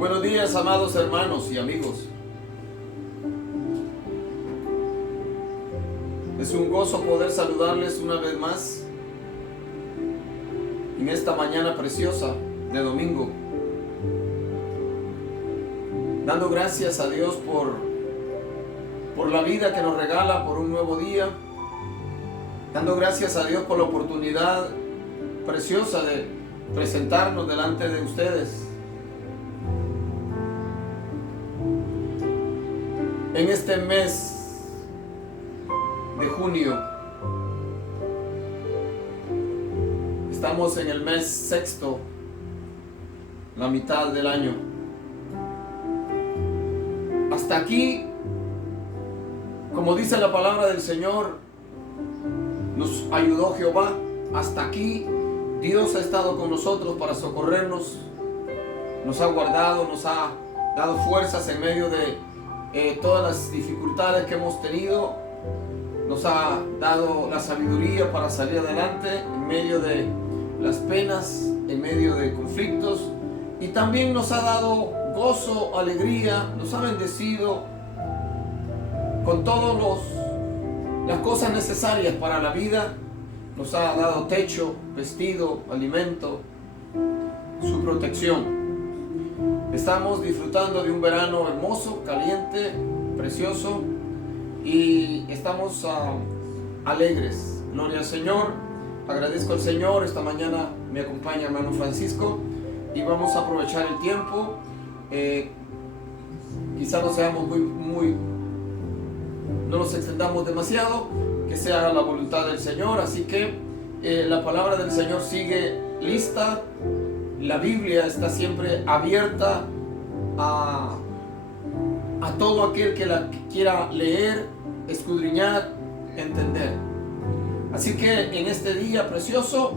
buenos días, amados hermanos y amigos. Es un gozo poder saludarles una vez más en esta mañana preciosa de domingo, dando gracias a Dios por la vida que nos regala, por un nuevo día, dando gracias a Dios por la oportunidad preciosa de presentarnos delante de ustedes en este mes de junio. Estamos en el mes sexto, la mitad del año. Hasta aquí, como dice la palabra del Señor, nos ayudó Jehová. Hasta aquí Dios ha estado con nosotros para socorrernos, nos ha guardado, nos ha dado fuerzas en medio de todas las dificultades que hemos tenido, nos ha dado la sabiduría para salir adelante en medio de las penas, en medio de conflictos, y también nos ha dado gozo, alegría, nos ha bendecido con todas las cosas necesarias para la vida. Nos ha dado techo, vestido, alimento, su protección. Estamos disfrutando de un verano hermoso, caliente, precioso, y estamos alegres. Gloria al Señor. Agradezco al Señor. Esta mañana me acompaña hermano Francisco y vamos a aprovechar el tiempo. Quizá no seamos no nos extendamos demasiado, que sea la voluntad del Señor. Así que la palabra del Señor sigue lista. La Biblia está siempre abierta a todo aquel que la quiera leer, escudriñar, entender. Así que en este día precioso,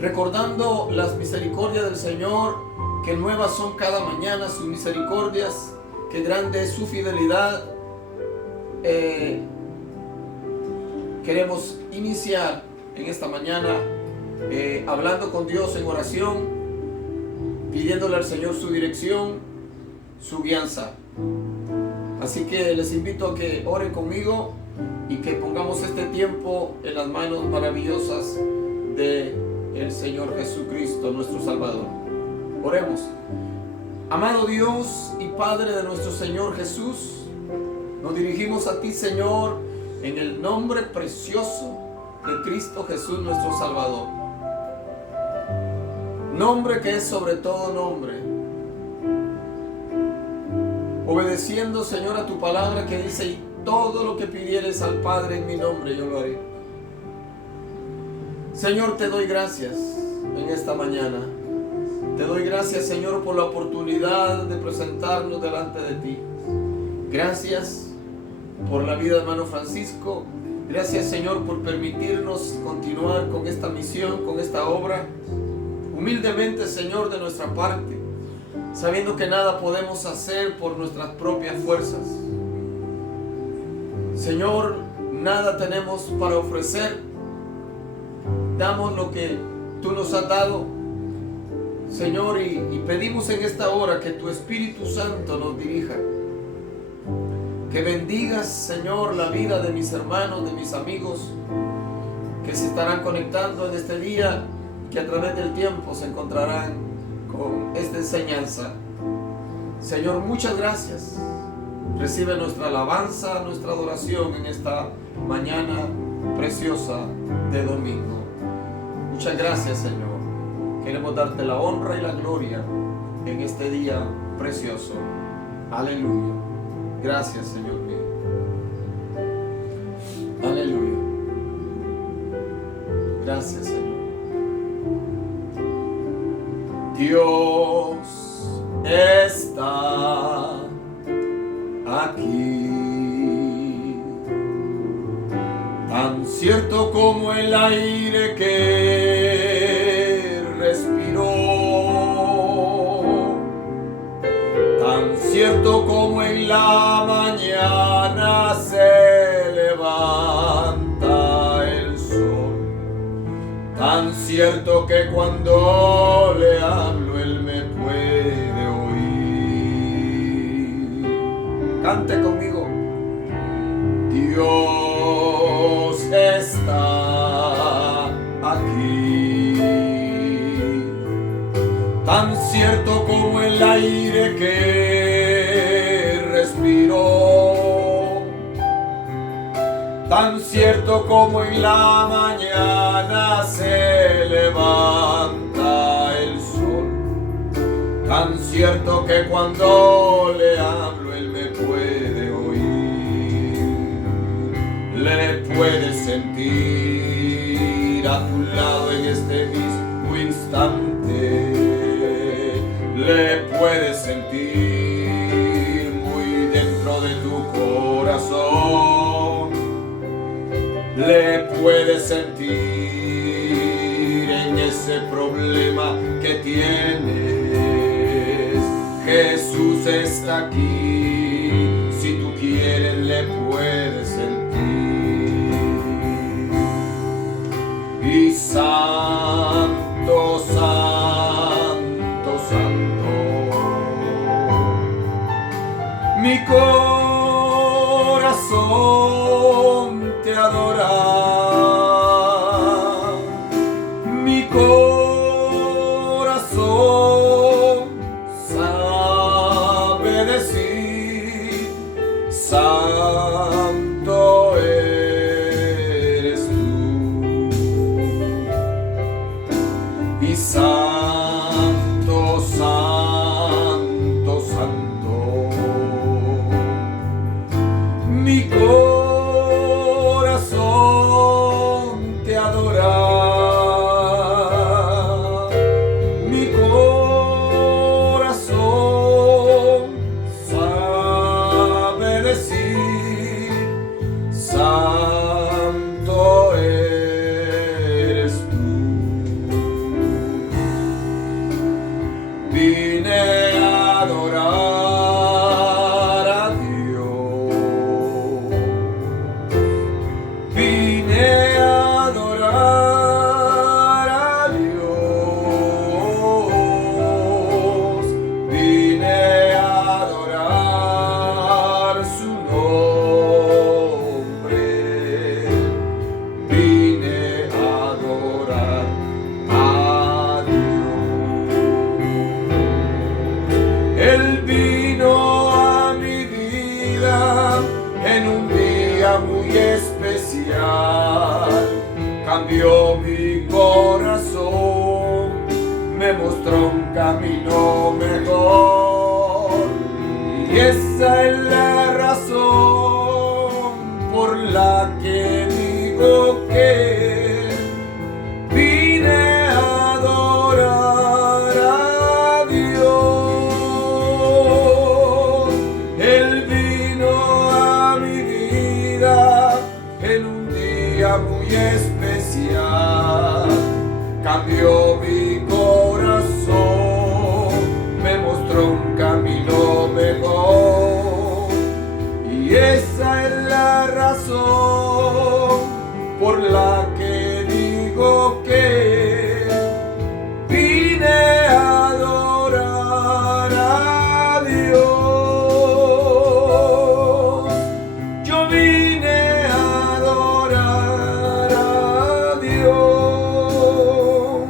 recordando las misericordias del Señor, que nuevas son cada mañana sus misericordias, que grande es su fidelidad, queremos iniciar en esta mañana hablando con Dios en oración, pidiéndole al Señor su dirección, su guianza. Así que les invito a que oren conmigo y que pongamos este tiempo en las manos maravillosas del Señor Jesucristo, nuestro Salvador. Oremos. Amado Dios y Padre de nuestro Señor Jesús, nos dirigimos a ti, Señor, en el nombre precioso de Cristo Jesús, nuestro Salvador. Nombre que es sobre todo nombre. Obedeciendo, Señor, a tu palabra que dice: y todo lo que pidieres al Padre en mi nombre, yo lo haré. Señor, te doy gracias en esta mañana. Te doy gracias, Señor, por la oportunidad de presentarnos delante de ti. Gracias por la vida de hermano Francisco. Gracias, Señor, por permitirnos continuar con esta misión, con esta obra. Humildemente, Señor, de nuestra parte, sabiendo que nada podemos hacer por nuestras propias fuerzas. Señor, nada tenemos para ofrecer. Damos lo que tú nos has dado, Señor, y pedimos en esta hora que tu Espíritu Santo nos dirija. Que bendigas, Señor, la vida de mis hermanos, de mis amigos que se estarán conectando en este día, que a través del tiempo se encontrarán con esta enseñanza. Señor, muchas gracias. Recibe nuestra alabanza, nuestra adoración en esta mañana preciosa de domingo. Muchas gracias, Señor. Queremos darte la honra y la gloria en este día precioso. Aleluya. Gracias, Señor mío. Aleluya. Gracias, Señor. Dios está aquí, tan cierto como el aire que respiró, tan cierto como en la mañana se levanta el sol, tan cierto que cuando le hablo él me puede Cante conmigo. Dios está aquí, tan cierto como el aire que respiro, tan cierto como en la mañana se levanta el sol, tan cierto que cuando le hablo él me puede oír, le puedes sentir a tu lado en este mismo instante, le puedes sentir muy dentro de tu corazón, le puedes sentir en ese problema que tienes. Jesús está aquí, si tú quieres le puedes sentir. Y santo, santo, santo, mi corazón te adora, mi corazón sabe decir, santo eres tú, y santo, santo, santo, mi corazón te adora, mi corazón sabe decir, santo eres tú. Vine a adorar a Dios, vine a adorar a Dios, vine a adorar su nombre, vine a adorar a Dios. Él vino a mi vida en un día muy especial, cambió mi corazón, me mostró un camino mejor, y esa es la razón por la que digo que vine a adorar a Dios. Él vino a mi vida en un día muy especial, cambió mi corazón, me mostró un camino mejor, y esa es la razón por la que digo que vine a adorar a Dios. Yo vine a adorar a Dios.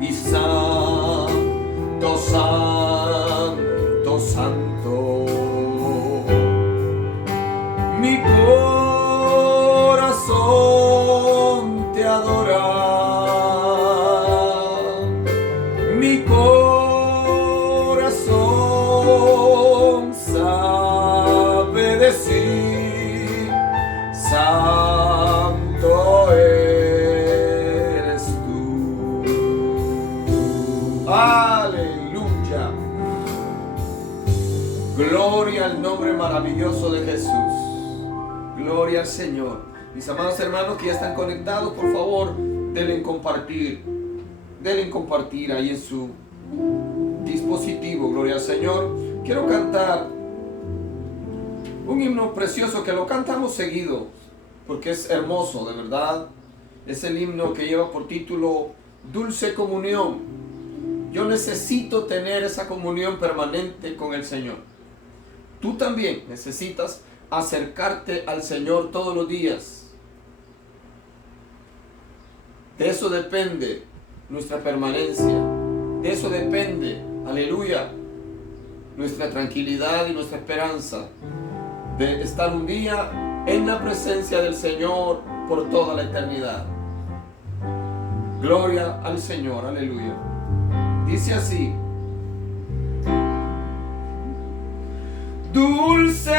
Y santo, santo, santo, mi corazón te adora, mi corazón sabe decir, santo eres tú. Aleluya. Gloria al nombre maravilloso de Jesús. Gloria al Señor. Mis amados hermanos que ya están conectados, por favor, denle en compartir ahí en su dispositivo. Gloria al Señor. Quiero cantar un himno precioso que lo cantamos seguido, porque es hermoso, de verdad. Es el himno que lleva por título Dulce Comunión. Yo necesito tener esa comunión permanente con el Señor. tú también necesitas acercarte al Señor todos los días. De eso depende nuestra permanencia. De eso depende, aleluya, nuestra tranquilidad y nuestra esperanza de estar un día en la presencia del Señor por toda la eternidad. Gloria al Señor, aleluya. Dice así: dulce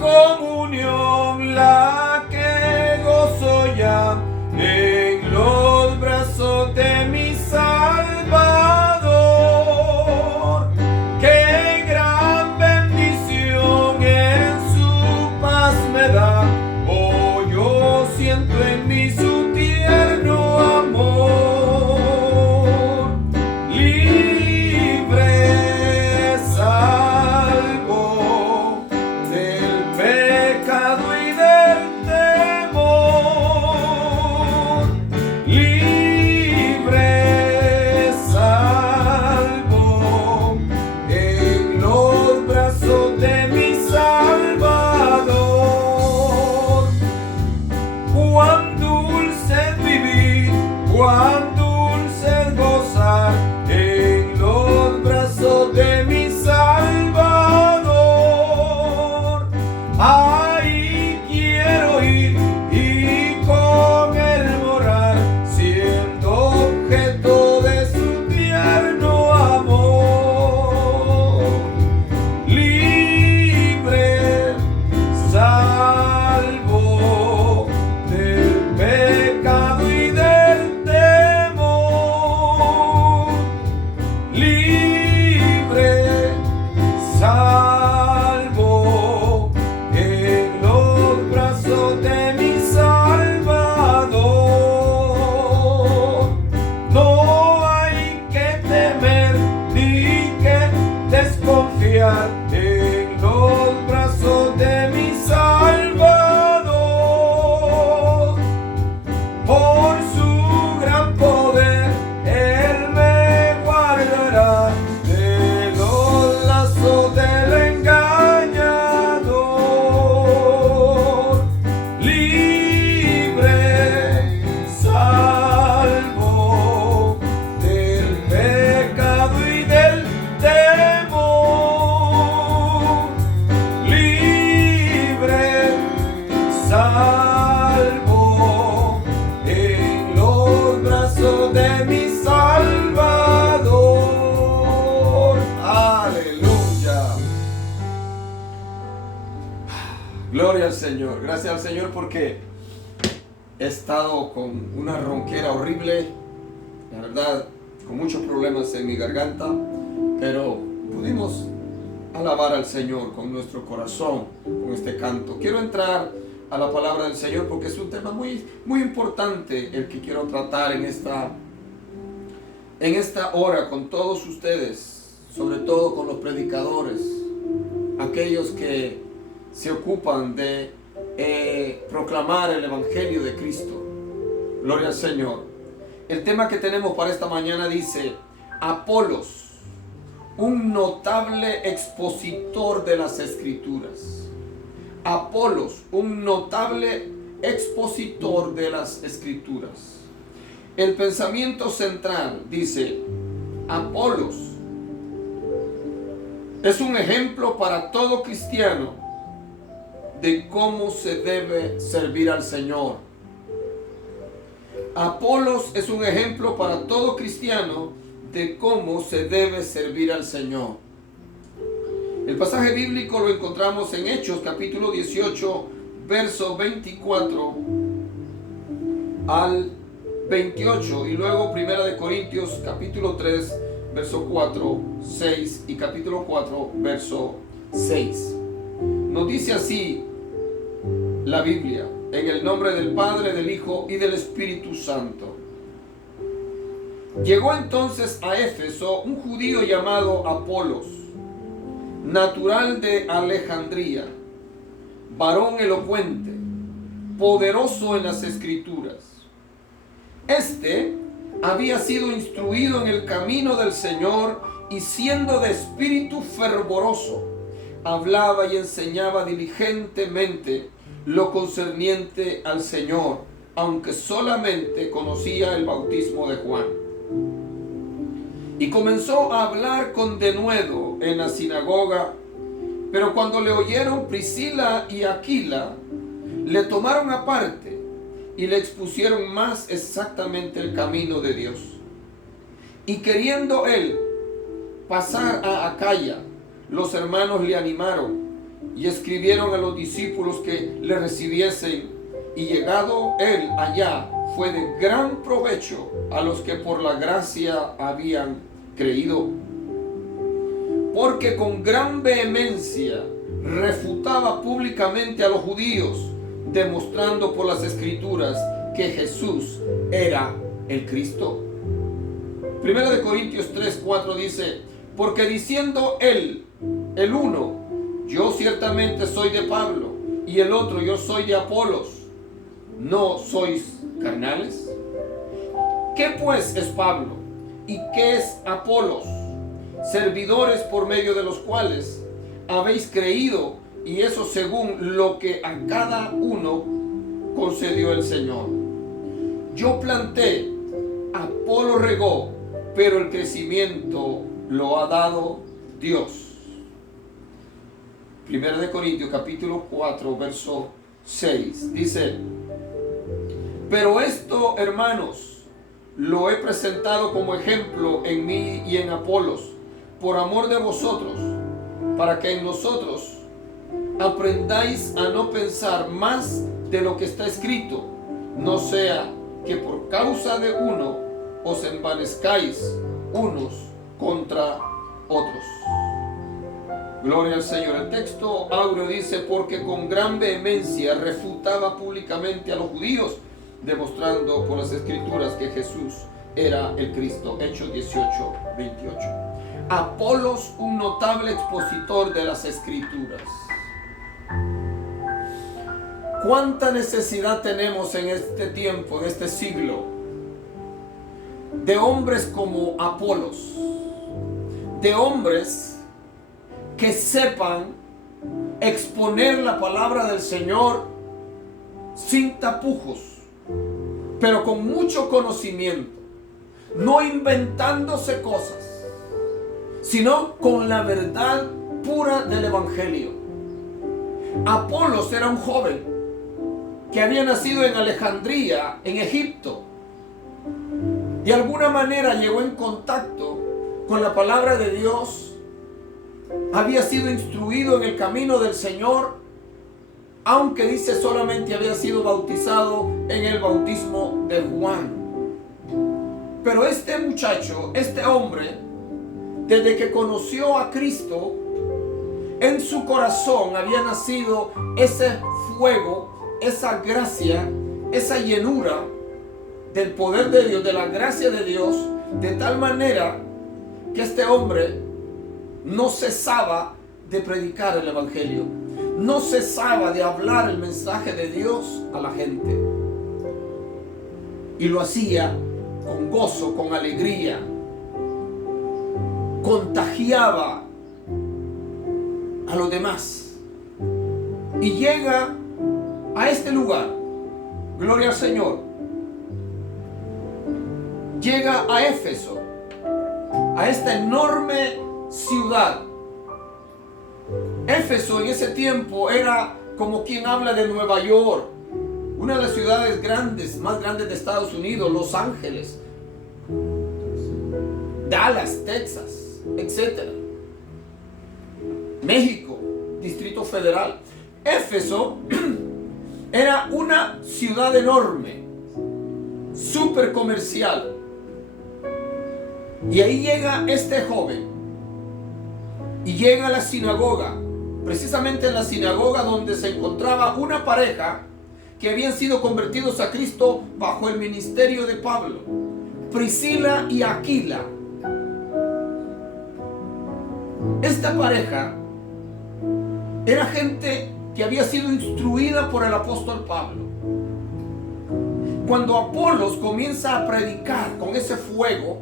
comunión la que gozo ya en los brazos de mi Salvador. Qué gran bendición en su paz me da. Oh, yo siento en mí su tierno amor. Libre, salvo del pecado y del temor. Libre, salvo en los brazos de mi Salvador. Cuán dulce es vivir, cuán dulce es gozar en los brazos de mi Salvador. Ahí quiero ir y con él morar, siendo objeto de su tierno amor. Libre, salvo del pecado y del temor. Libre, salvo en los brazos de mi Salvador. No hay que temer ni que desconfiar en los brazos de mi Salvador. Por su gran poder Él me guardará de los lazos del engañador. Libre, salvo del pecado y del temor. Libre, salvo en los brazos de mi Salvador. Aleluya. Gloria al Señor. Gracias al Señor porque he estado con una ronquera horrible, la verdad, con muchos problemas en mi garganta, pero pudimos alabar al Señor con nuestro corazón, con este canto. Quiero entrar a la palabra del Señor porque es un tema muy, muy importante el que quiero tratar en esta hora con todos ustedes, sobre todo con los predicadores, aquellos que se ocupan de proclamar el Evangelio de Cristo. Gloria al Señor. El tema que tenemos para esta mañana dice: Apolos, un notable expositor de las Escrituras. Apolos, un notable expositor de las Escrituras. El pensamiento central dice: Apolos es un ejemplo para todo cristiano de cómo se debe servir al Señor. Apolos es un ejemplo para todo cristiano de cómo se debe servir al Señor. El pasaje bíblico lo encontramos en Hechos capítulo 18, verso 24 al 28, y luego Primera de Corintios capítulo 3, verso 4, 6 y capítulo 4, verso 6. Nos dice así la Biblia: en el nombre del Padre, del Hijo y del Espíritu Santo. Llegó entonces a Éfeso un judío llamado Apolos, natural de Alejandría, varón elocuente, poderoso en las Escrituras. Este había sido instruido en el camino del Señor y siendo de espíritu fervoroso, hablaba y enseñaba diligentemente lo concerniente al Señor, aunque solamente conocía el bautismo de Juan. Y comenzó a hablar con denuedo en la sinagoga, pero cuando le oyeron Priscila y Aquila, le tomaron aparte y le expusieron más exactamente el camino de Dios. Y queriendo él pasar a Acaya, los hermanos le animaron y escribieron a los discípulos que le recibiesen, y llegado él allá, fue de gran provecho a los que por la gracia habían creído, porque con gran vehemencia refutaba públicamente a los judíos, demostrando por las escrituras que Jesús era el Cristo. 1 Corintios 3:4 dice: porque diciendo él, el uno, yo ciertamente soy de Pablo, y el otro, yo soy de Apolos, ¿no sois carnales? ¿Qué pues es Pablo? ¿Y qué es Apolos? Servidores por medio de los cuales habéis creído, y eso según lo que a cada uno concedió el Señor. Yo planté, Apolo regó, pero el crecimiento lo ha dado Dios. 1 Corintios capítulo 4, verso 6 dice: pero esto, hermanos, lo he presentado como ejemplo en mí y en Apolos, por amor de vosotros, para que en nosotros aprendáis a no pensar más de lo que está escrito, no sea que por causa de uno os envanezcáis unos contra otros. Gloria al Señor. El texto áureo dice: porque con gran vehemencia refutaba públicamente a los judíos, demostrando por las escrituras que Jesús era el Cristo. Hechos 18:28. Apolos, un notable expositor de las escrituras. ¿Cuánta necesidad tenemos en este tiempo, en este siglo, de hombres como Apolos? De hombres que sepan exponer la palabra del Señor sin tapujos, pero con mucho conocimiento, no inventándose cosas, sino con la verdad pura del Evangelio. Apolos era un joven que había nacido en Alejandría, en Egipto. De alguna manera llegó en contacto con la palabra de Dios, había sido instruido en el camino del Señor, aunque dice solamente había sido bautizado en el bautismo de Juan. Pero este muchacho, este hombre, desde que conoció a Cristo, en su corazón había nacido ese fuego, esa gracia, esa llenura del poder de Dios, de la gracia de Dios, de tal manera que este hombre no cesaba de predicar el Evangelio, no cesaba de hablar el mensaje de Dios a la gente, y lo hacía con gozo, con alegría, contagiaba a los demás. Y llega a este lugar, gloria al Señor, llega a Éfeso, a esta enorme ciudad. Éfeso en ese tiempo era como quien habla de Nueva York, una de las ciudades grandes, más grandes de Estados Unidos, Los Ángeles, Dallas, Texas, etc. México, Distrito Federal. Éfeso era una ciudad enorme, súper comercial. Y ahí llega este joven y llega a la sinagoga, precisamente en la sinagoga donde se encontraba una pareja que habían sido convertidos a Cristo bajo el ministerio de Pablo, Priscila y Aquila. Esta pareja era gente que había sido instruida por el apóstol Pablo. Cuando Apolos comienza a predicar con ese fuego,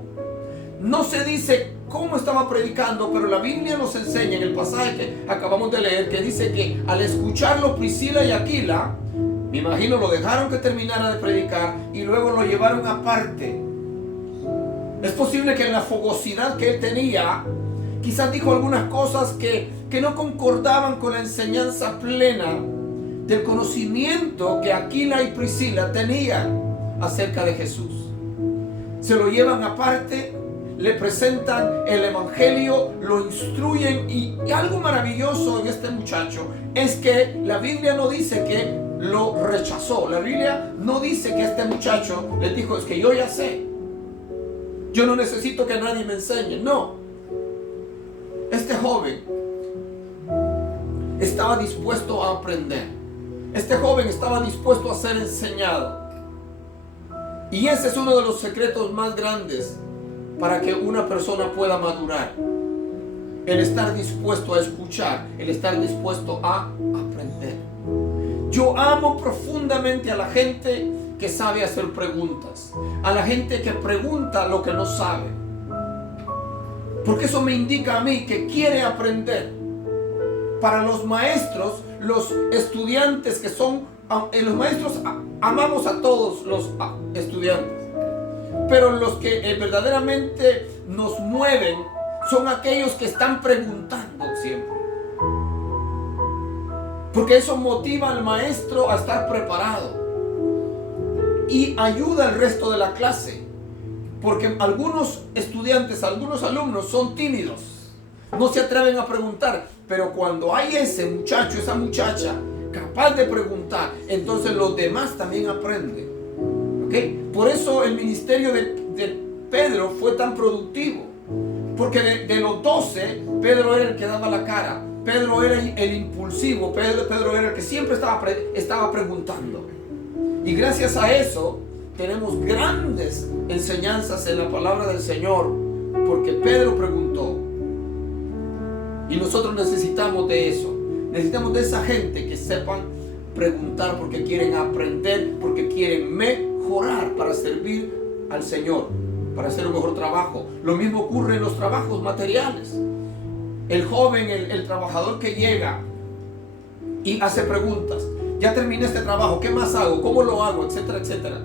no se dice cómo estaba predicando, pero la Biblia nos enseña en el pasaje que acabamos de leer, que dice que al escucharlo Priscila y Aquila, me imagino lo dejaron que terminara de predicar y luego lo llevaron aparte. Es posible que en la fogosidad que él tenía, quizás dijo algunas cosas que no concordaban con la enseñanza plena del conocimiento que Aquila y Priscila tenían acerca de Jesús. Se lo llevan aparte, le presentan el evangelio, lo instruyen, y algo maravilloso en este muchacho es que la Biblia no dice que lo rechazó. La Biblia no dice que este muchacho les dijo, es que yo ya sé, yo no necesito que nadie me enseñe. No, este joven estaba dispuesto a aprender. Este joven estaba dispuesto a ser enseñado. Y ese es uno de los secretos más grandes para que una persona pueda madurar. El estar dispuesto a escuchar, el estar dispuesto a aprender. Yo amo profundamente a la gente que sabe hacer preguntas, a la gente que pregunta lo que no sabe, porque eso me indica a mí que quiere aprender. Para los maestros, los estudiantes que son, los maestros amamos a todos los estudiantes, pero los que verdaderamente nos mueven son aquellos que están preguntando siempre, porque eso motiva al maestro a estar preparado y ayuda al resto de la clase, porque algunos estudiantes, algunos alumnos son tímidos, no se atreven a preguntar, pero cuando hay ese muchacho, esa muchacha capaz de preguntar, entonces los demás también aprenden. ¿Okay? Por eso el ministerio de Pedro fue tan productivo, porque de los 12, Pedro era el que daba la cara, Pedro era el impulsivo, Pedro era el que siempre estaba preguntando. Y gracias a eso tenemos grandes enseñanzas en la palabra del Señor, porque Pedro preguntó. Y nosotros necesitamos de eso. Necesitamos de esa gente que sepan preguntar porque quieren aprender, porque quieren mejorar para servir al Señor, para hacer un mejor trabajo. Lo mismo ocurre en los trabajos materiales. El joven, el trabajador que llega y hace preguntas. Ya terminé este trabajo, ¿qué más hago? ¿Cómo lo hago? Etcétera, etcétera.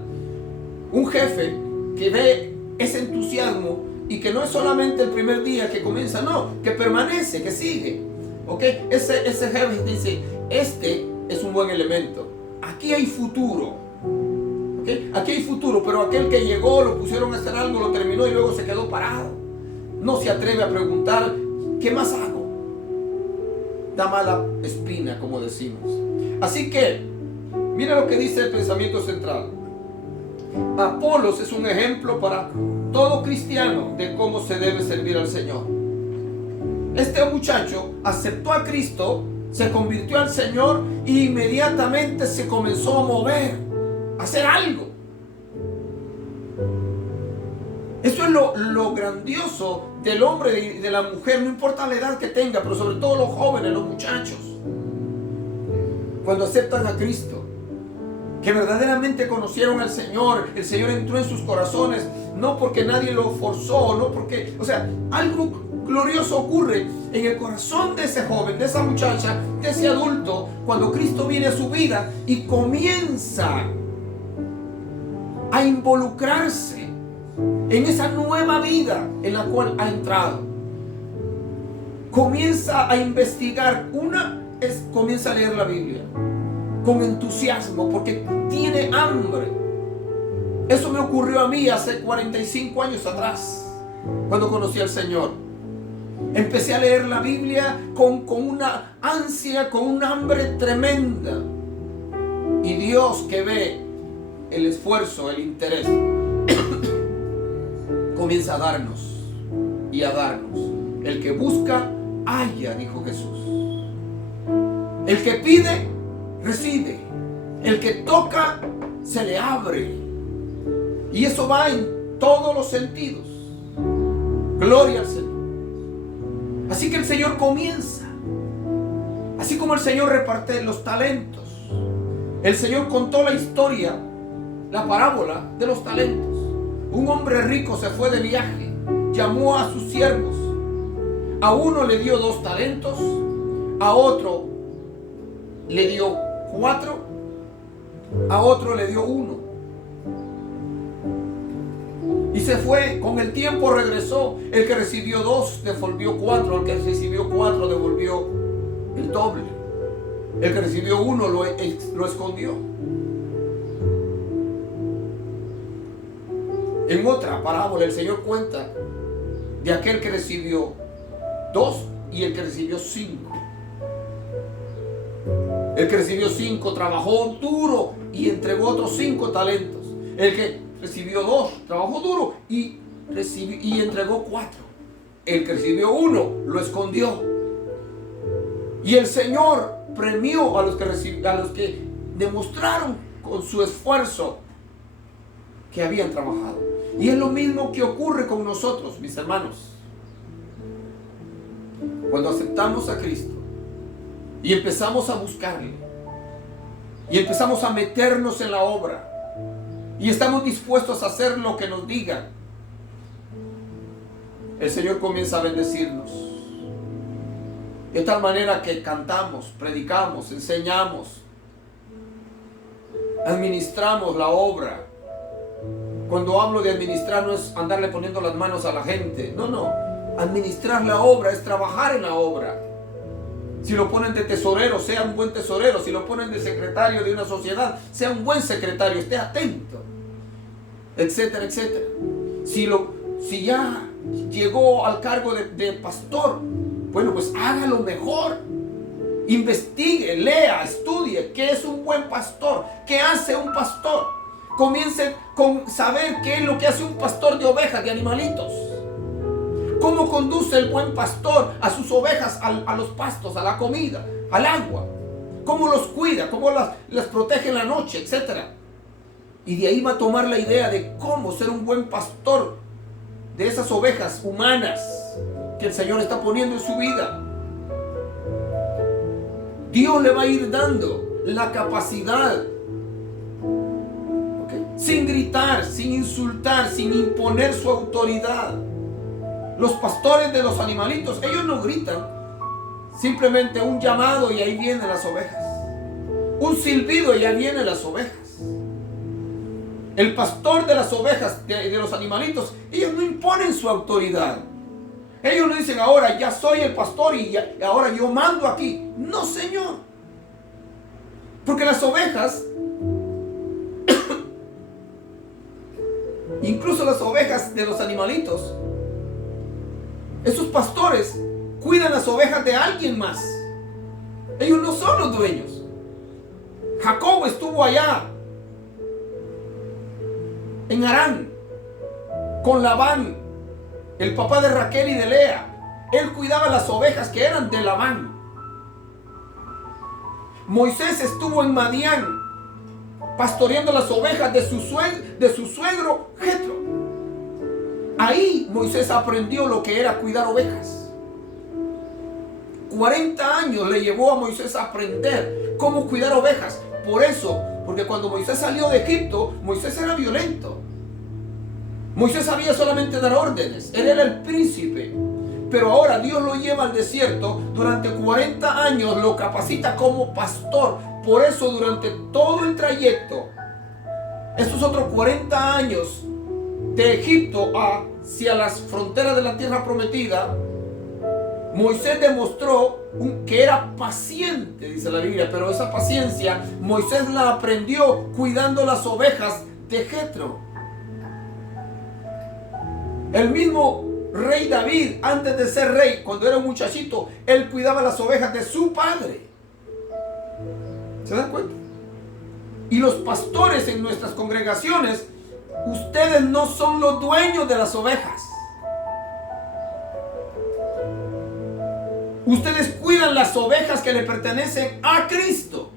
Un jefe que ve ese entusiasmo y que no es solamente el primer día que comienza, no, que permanece, que sigue. ¿Ok? Ese jefe dice, este es un buen elemento. Aquí hay futuro. ¿Ok? Aquí hay futuro, pero aquel que llegó, lo pusieron a hacer algo, lo terminó y luego se quedó parado. No se atreve a preguntar, ¿qué más hago? Da mala espina, como decimos. Así que, mira lo que dice el pensamiento central. Apolos es un ejemplo para todo cristiano de cómo se debe servir al Señor. Este muchacho aceptó a Cristo, se convirtió al Señor e inmediatamente se comenzó a mover, a hacer algo. Eso es lo grandioso del hombre y de la mujer, no importa la edad que tenga, pero sobre todo los jóvenes, los muchachos, cuando aceptan a Cristo, que verdaderamente conocieron al Señor, el Señor entró en sus corazones, no porque nadie lo forzó, no porque, o sea, algo glorioso ocurre en el corazón de ese joven, de esa muchacha, de ese adulto, cuando Cristo viene a su vida y comienza a involucrarse en esa nueva vida en la cual ha entrado. Comienza a investigar, comienza a leer la Biblia con entusiasmo porque tiene hambre. Eso me ocurrió a mí hace 45 años atrás, cuando conocí al Señor. Empecé a leer la Biblia con una ansia, con un hambre tremenda. Y Dios, que ve el esfuerzo, el interés, comienza a darnos y a darnos. El que busca, halla, dijo Jesús. El que pide, recibe. El que toca, se le abre. Y eso va en todos los sentidos. Gloria al Señor. Así que el Señor comienza. Así como el Señor reparte los talentos. El Señor contó la historia, la parábola de los talentos. Un hombre rico se fue de viaje llamó a sus siervos. A uno le dio 2 talentos, a otro le dio 4, a otro le dio 1. Y se fue. Con el tiempo regresó. El que recibió 2 devolvió 4. El que recibió 4 devolvió el doble. El que recibió 1 lo escondió. En otra parábola el Señor cuenta de aquel que recibió 2 y el que recibió 5. El que recibió 5 trabajó duro y entregó otros 5 talentos. El que recibió 2 trabajó duro y entregó 4. El que recibió 1 lo escondió. Y el Señor premió a los que demostraron con su esfuerzo que habían trabajado. Y es lo mismo que ocurre con nosotros, mis hermanos. Cuando aceptamos a Cristo y empezamos a buscarle y empezamos a meternos en la obra y estamos dispuestos a hacer lo que nos digan, el Señor comienza a bendecirnos. De tal manera que cantamos, predicamos, enseñamos, administramos la obra. Cuando hablo de administrar no es andarle poniendo las manos a la gente. No. Administrar la obra es trabajar en la obra. Si lo ponen de tesorero, sea un buen tesorero. Si lo ponen de secretario de una sociedad, sea un buen secretario. Esté atento. Etcétera, etcétera. Si ya llegó al cargo de pastor, bueno, pues hágalo mejor. Investigue, lea, estudie qué es un buen pastor, qué hace un pastor. Comience con saber qué es lo que hace un pastor de ovejas, de animalitos. Cómo conduce el buen pastor a sus ovejas a los pastos, a la comida, al agua. Cómo los cuida, cómo las protege en la noche, etc. Y de ahí va a tomar la idea de cómo ser un buen pastor de esas ovejas humanas que el Señor está poniendo en su vida. Dios le va a ir dando la capacidad, sin gritar, sin insultar, sin imponer su autoridad. Los pastores de los animalitos, ellos no gritan. Simplemente un llamado y ahí vienen las ovejas. Un silbido y ahí vienen las ovejas. El pastor de las ovejas, de los animalitos, ellos no imponen su autoridad. Ellos no dicen ahora ya soy el pastor y ahora yo mando aquí. No, Señor. Porque las ovejas, incluso las ovejas de los animalitos, esos pastores cuidan las ovejas de alguien más. Ellos no son los dueños. Jacob estuvo allá en Harán con Labán, el papá de Raquel y de Lea. Él cuidaba las ovejas que eran de Labán. Moisés estuvo en Madián pastoreando las ovejas de su suegro Jetro. Ahí Moisés aprendió lo que era cuidar ovejas. 40 años le llevó a Moisés a aprender cómo cuidar ovejas. Por eso, porque cuando Moisés salió de Egipto, Moisés era violento. Moisés sabía solamente dar órdenes. Él era el príncipe. Pero ahora Dios lo lleva al desierto. Durante 40 años lo capacita como pastor. Por eso durante todo el trayecto, estos otros 40 años de Egipto hacia las fronteras de la tierra prometida, Moisés demostró que era paciente, dice la Biblia. Pero esa paciencia Moisés la aprendió cuidando las ovejas de Jetro. El mismo rey David, antes de ser rey, cuando era un muchachito, él cuidaba las ovejas de su padre. ¿Se dan cuenta? Y los pastores en nuestras congregaciones, ustedes no son los dueños de las ovejas. Ustedes cuidan las ovejas que le pertenecen a Cristo.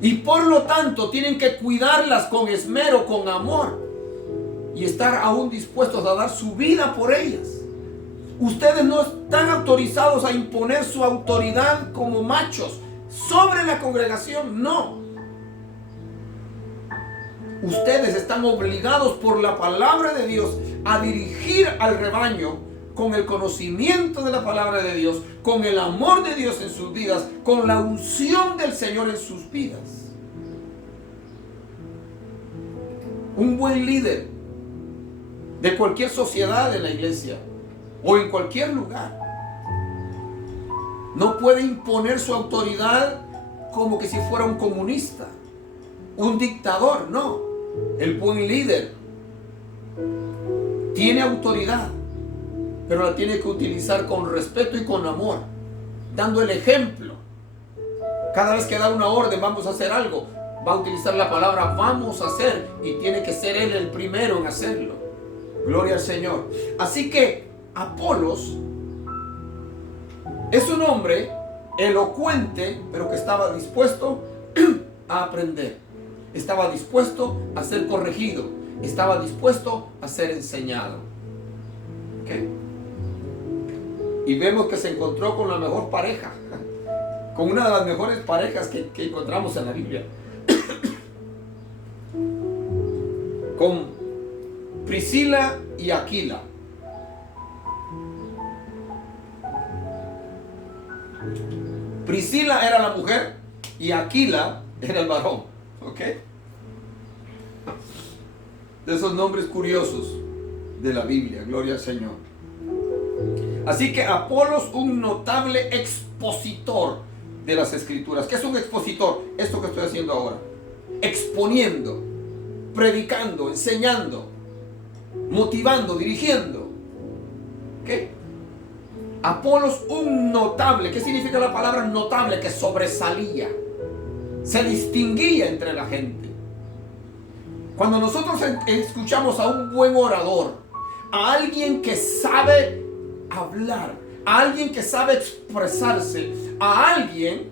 Y por lo tanto tienen que cuidarlas con esmero, con amor. Y estar aún dispuestos a dar su vida por ellas. Ustedes no están autorizados a imponer su autoridad como machos sobre la congregación, no. Ustedes están obligados por la palabra de Dios a dirigir al rebaño con el conocimiento de la palabra de Dios, con el amor de Dios en sus vidas, con la unción del Señor en sus vidas. Un buen líder de cualquier sociedad en la iglesia o en cualquier lugar no puede imponer su autoridad como que si fuera un comunista, un dictador. No, el buen líder tiene autoridad, pero la tiene que utilizar con respeto y con amor, dando el ejemplo. Cada vez que da una orden, vamos a hacer algo, va a utilizar la palabra vamos a hacer, y tiene que ser él el primero en hacerlo. Gloria al Señor. Así que Apolos es un hombre elocuente, pero que estaba dispuesto a aprender. Estaba dispuesto a ser corregido. Estaba dispuesto a ser enseñado. ¿Okay? Y vemos que se encontró con la mejor pareja, con una de las mejores parejas que encontramos en la Biblia, con Priscila y Aquila. Priscila era la mujer y Aquila era el varón. ¿Ok? De esos nombres curiosos de la Biblia. Gloria al Señor. Así que Apolos, un notable expositor de las Escrituras. ¿Qué es un expositor? Esto que estoy haciendo ahora. Exponiendo, predicando, enseñando, motivando, dirigiendo. ¿Ok? Apolos, un notable. ¿Qué significa la palabra notable? Que sobresalía, se distinguía entre la gente. Cuando nosotros escuchamos a un buen orador, a alguien que sabe hablar, a alguien que sabe expresarse, a alguien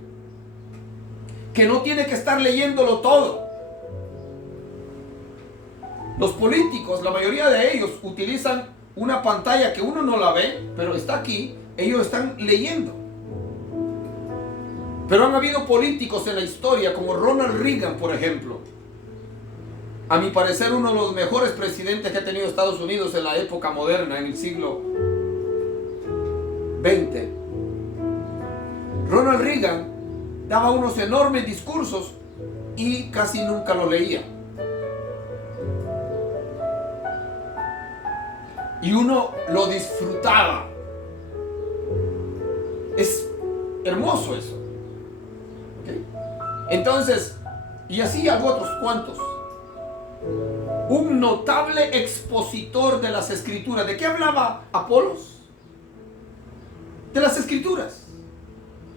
que no tiene que estar leyéndolo todo. Los políticos, la mayoría de ellos utilizan una pantalla que uno no la ve, pero está aquí, ellos están leyendo. Pero han habido políticos en la historia como Ronald Reagan, por ejemplo. A mi parecer, uno de los mejores presidentes que ha tenido Estados Unidos en la época moderna, en el siglo XX. Ronald Reagan daba unos enormes discursos y casi nunca lo leía. Y uno lo disfrutaba. Es hermoso eso. ¿Okay? Entonces, y así hago otros cuantos. Un notable expositor de las Escrituras. ¿De qué hablaba Apolos? De las Escrituras.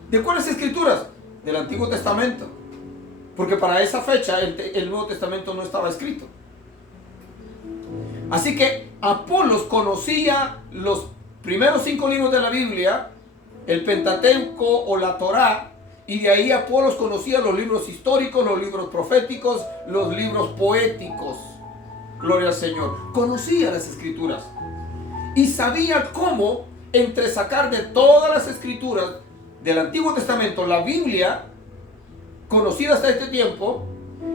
¿De cuáles Escrituras? Del Antiguo Testamento. Porque para esa fecha el Nuevo Testamento no estaba escrito. Así que Apolos conocía los primeros 5 libros de la Biblia, el Pentateuco o la Torá, y de ahí Apolos conocía los libros históricos, los libros proféticos, los libros poéticos. Gloria al Señor. Conocía las Escrituras y sabía cómo entresacar de todas las Escrituras del Antiguo Testamento, la Biblia, conocida hasta este tiempo,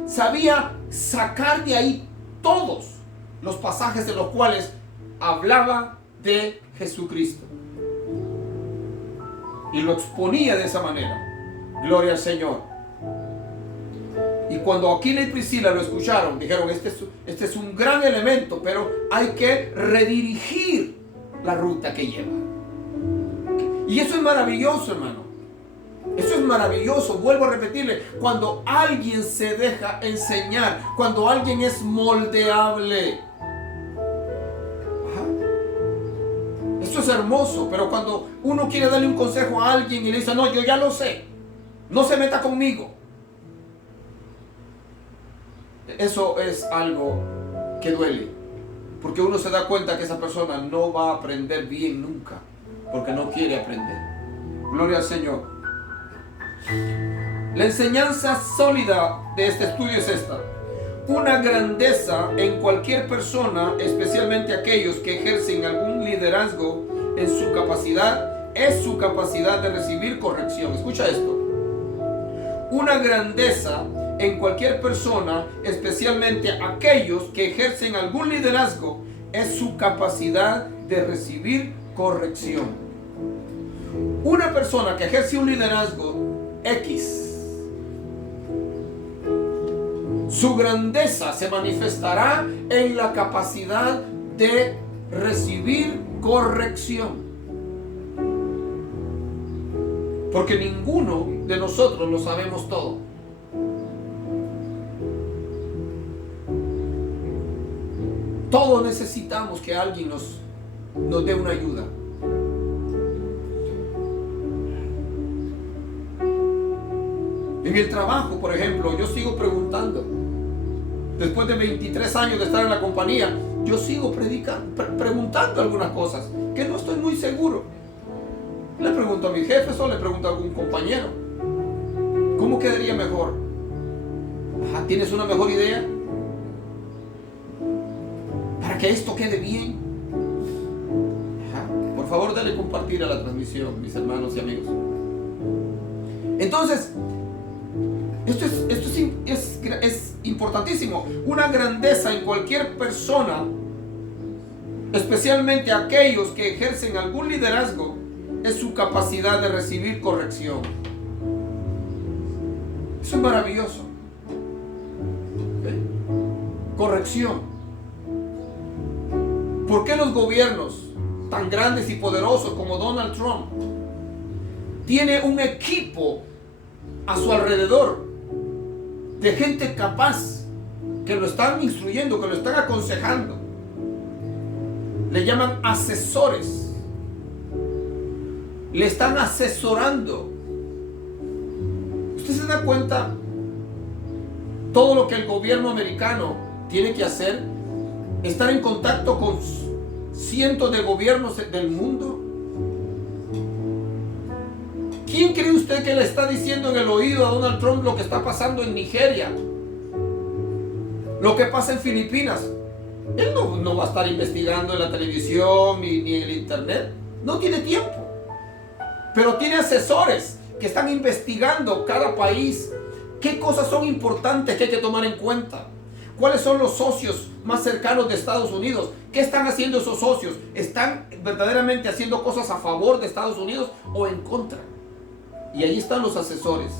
sabía sacar de ahí todos los pasajes en los cuales hablaba de Jesucristo. Y lo exponía de esa manera. Gloria al Señor. Y cuando Aquila y Priscila lo escucharon, dijeron, este es un gran elemento, pero hay que redirigir la ruta que lleva. Y eso es maravilloso, hermano. Eso es maravilloso. Vuelvo a repetirle, cuando alguien se deja enseñar, cuando alguien es moldeable. Eso es hermoso, pero cuando uno quiere darle un consejo a alguien y le dice, no, yo ya lo sé, no se meta conmigo. Eso es algo que duele, porque uno se da cuenta que esa persona no va a aprender bien nunca, porque no quiere aprender. Gloria al Señor. La enseñanza sólida de este estudio es esta: una grandeza en cualquier persona, especialmente aquellos que ejercen algún liderazgo en su capacidad, es su capacidad de recibir corrección. Escucha esto. Una grandeza en cualquier persona, especialmente aquellos que ejercen algún liderazgo, es su capacidad de recibir corrección. Una persona que ejerce un liderazgo X, su grandeza se manifestará en la capacidad de recibir corrección. Porque ninguno de nosotros lo sabemos todo. Todos necesitamos que alguien nos dé una ayuda. En el trabajo, por ejemplo, yo sigo preguntando. Después de 23 años de estar en la compañía, yo sigo preguntando algunas cosas que no estoy muy seguro. Le pregunto a mis jefes o le pregunto a algún compañero. ¿Cómo quedaría mejor? ¿Tienes una mejor idea? Para que esto quede bien. Por favor, dale compartir a la transmisión, mis hermanos y amigos. Entonces, esto es importantísimo. Una grandeza en cualquier persona, especialmente aquellos que ejercen algún liderazgo, es su capacidad de recibir corrección. Eso es maravilloso. ¿Okay? Corrección. ¿Por qué los gobiernos tan grandes y poderosos como Donald Trump tiene un equipo a su alrededor de gente capaz que lo están instruyendo, que lo están aconsejando? Le llaman asesores. Le están asesorando. ¿Usted se da cuenta todo lo que el gobierno americano tiene que hacer? Estar en contacto con cientos de gobiernos del mundo. ¿Quién cree usted que le está diciendo en el oído a Donald Trump lo que está pasando en Nigeria? Lo que pasa en Filipinas. Él no va a estar investigando en la televisión ni en el internet. No tiene tiempo. Pero tiene asesores que están investigando cada país. ¿Qué cosas son importantes que hay que tomar en cuenta? ¿Cuáles son los socios más cercanos de Estados Unidos? ¿Qué están haciendo esos socios? ¿Están verdaderamente haciendo cosas a favor de Estados Unidos o en contra? Y ahí están los asesores.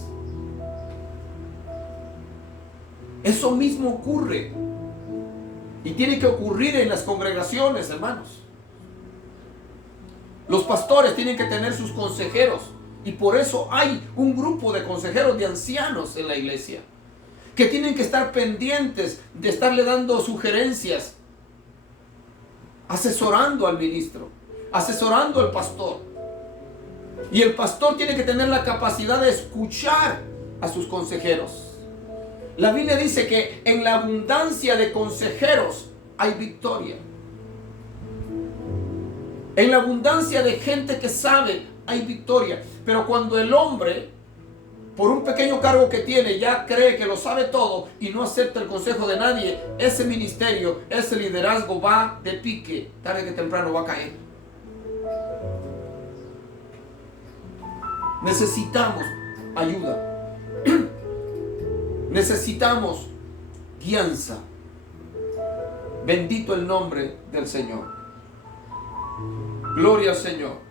Eso mismo ocurre. Y tiene que ocurrir en las congregaciones, hermanos. Los pastores tienen que tener sus consejeros. Y por eso hay un grupo de consejeros, de ancianos en la iglesia, que tienen que estar pendientes de estarle dando sugerencias, asesorando al ministro, asesorando al pastor. Y el pastor tiene que tener la capacidad de escuchar a sus consejeros. La Biblia dice que en la abundancia de consejeros hay victoria. En la abundancia de gente que sabe hay victoria. Pero cuando el hombre, por un pequeño cargo que tiene, ya cree que lo sabe todo y no acepta el consejo de nadie, ese ministerio, ese liderazgo va de pique. Tarde que temprano va a caer. Necesitamos ayuda. Necesitamos guianza. Bendito el nombre del Señor. Gloria al Señor.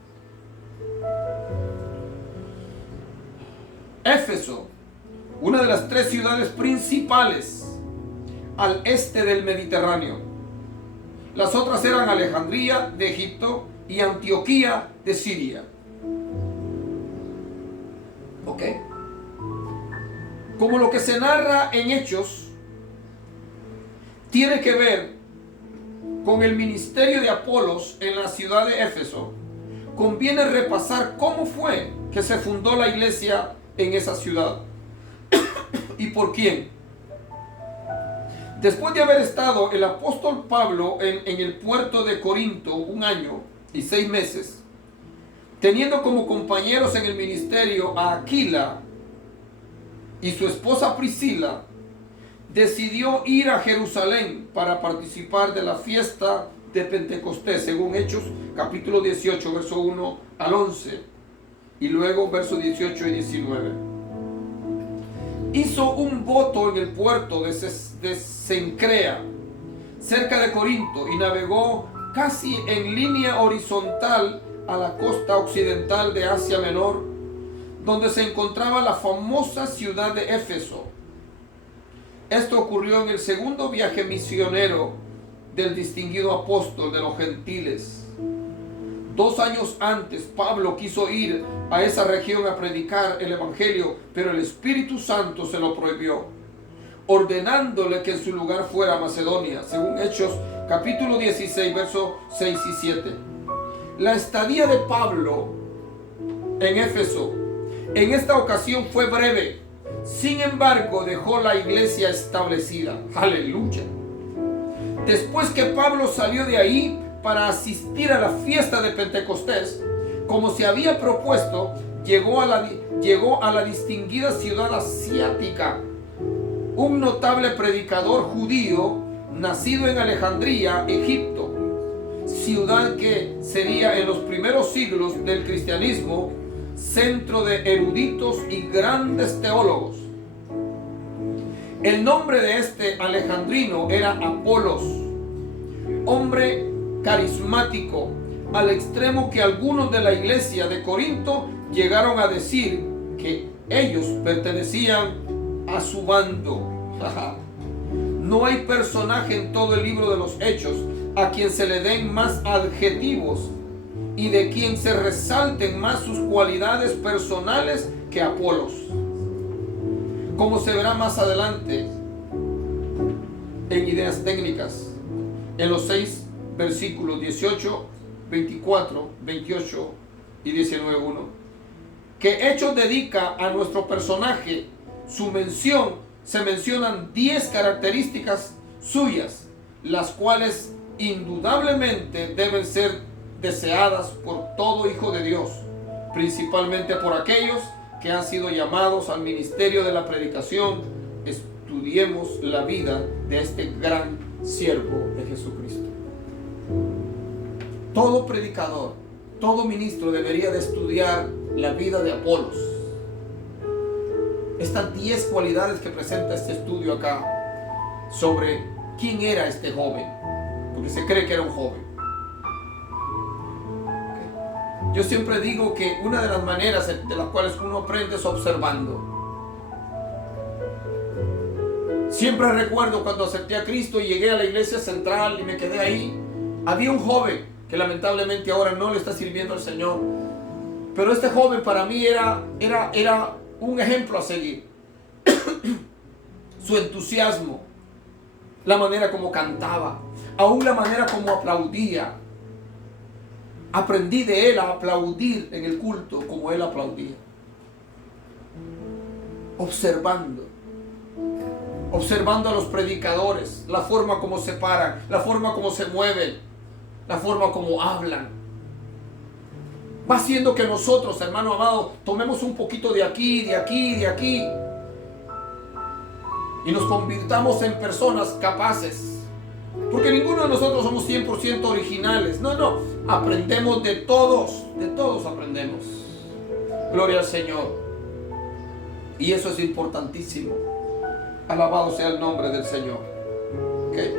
Éfeso, una de las 3 ciudades principales al este del Mediterráneo. Las otras eran Alejandría de Egipto y Antioquía de Siria. ¿Ok? Como lo que se narra en Hechos tiene que ver con el ministerio de Apolos en la ciudad de Éfeso, conviene repasar cómo fue que se fundó la iglesia en esa ciudad y por quién. Después de haber estado el apóstol Pablo en el puerto de Corinto 1 año y 6 meses, teniendo como compañeros en el ministerio a Aquila y su esposa Priscila, decidió ir a Jerusalén para participar de la fiesta de Pentecostés, según Hechos capítulo 18, verso 1 al 11, y luego versos 18 y 19. hizo un voto en el puerto de Cencrea, cerca de Corinto, y navegó casi en línea horizontal a la costa occidental de Asia Menor, donde se encontraba la famosa ciudad de Éfeso. Esto ocurrió en el segundo viaje misionero del distinguido apóstol de los gentiles. 2 años antes, Pablo quiso ir a esa región a predicar el evangelio, pero el Espíritu Santo se lo prohibió, ordenándole que en su lugar fuera Macedonia, según Hechos capítulo 16, versos 6 y 7. La estadía de Pablo en Éfeso en esta ocasión fue breve. Sin embargo, dejó la iglesia establecida. Aleluya. Después que Pablo salió de ahí para asistir a la fiesta de Pentecostés, como se había propuesto, llegó a la distinguida ciudad asiática. Un notable predicador judío, nacido en Alejandría, Egipto, ciudad que sería en los primeros siglos del cristianismo centro de eruditos y grandes teólogos. El nombre de este alejandrino era Apolos, hombre carismático, al extremo que algunos de la iglesia de Corinto llegaron a decir que ellos pertenecían a su bando. No hay personaje en todo el libro de los Hechos a quien se le den más adjetivos y de quien se resalten más sus cualidades personales que Apolos. Como se verá más adelante en ideas técnicas, en los 6 versículos 18, 24, 28 y 19.1, que Hechos dedica a nuestro personaje se mencionan 10 características suyas, las cuales indudablemente deben ser deseadas por todo hijo de Dios, principalmente por aquellos que han sido llamados al ministerio de la predicación. Estudiemos la vida de este gran siervo de Jesucristo. Todo predicador, todo ministro debería de estudiar la vida de Apolos. Estas 10 cualidades que presenta este estudio acá sobre quién era este joven, porque se cree que era un joven. Yo siempre digo que una de las maneras de las cuales uno aprende es observando. Siempre recuerdo cuando acepté a Cristo y llegué a la iglesia central y me quedé ahí. Había un joven que lamentablemente ahora no le está sirviendo al Señor. Pero este joven para mí era un ejemplo a seguir. Su entusiasmo, la manera como cantaba, aún la manera como aplaudía. Aprendí de él a aplaudir en el culto como él aplaudía. Observando a los predicadores, la forma como se paran, la forma como se mueven, la forma como hablan. Va haciendo que nosotros, hermano amado, tomemos un poquito de aquí, de aquí, de aquí, y nos convirtamos en personas capaces. Porque ninguno de nosotros somos 100% originales. No, aprendemos de todos aprendemos. Gloria al Señor. Y eso es importantísimo. Alabado sea el nombre del Señor. ¿Okay?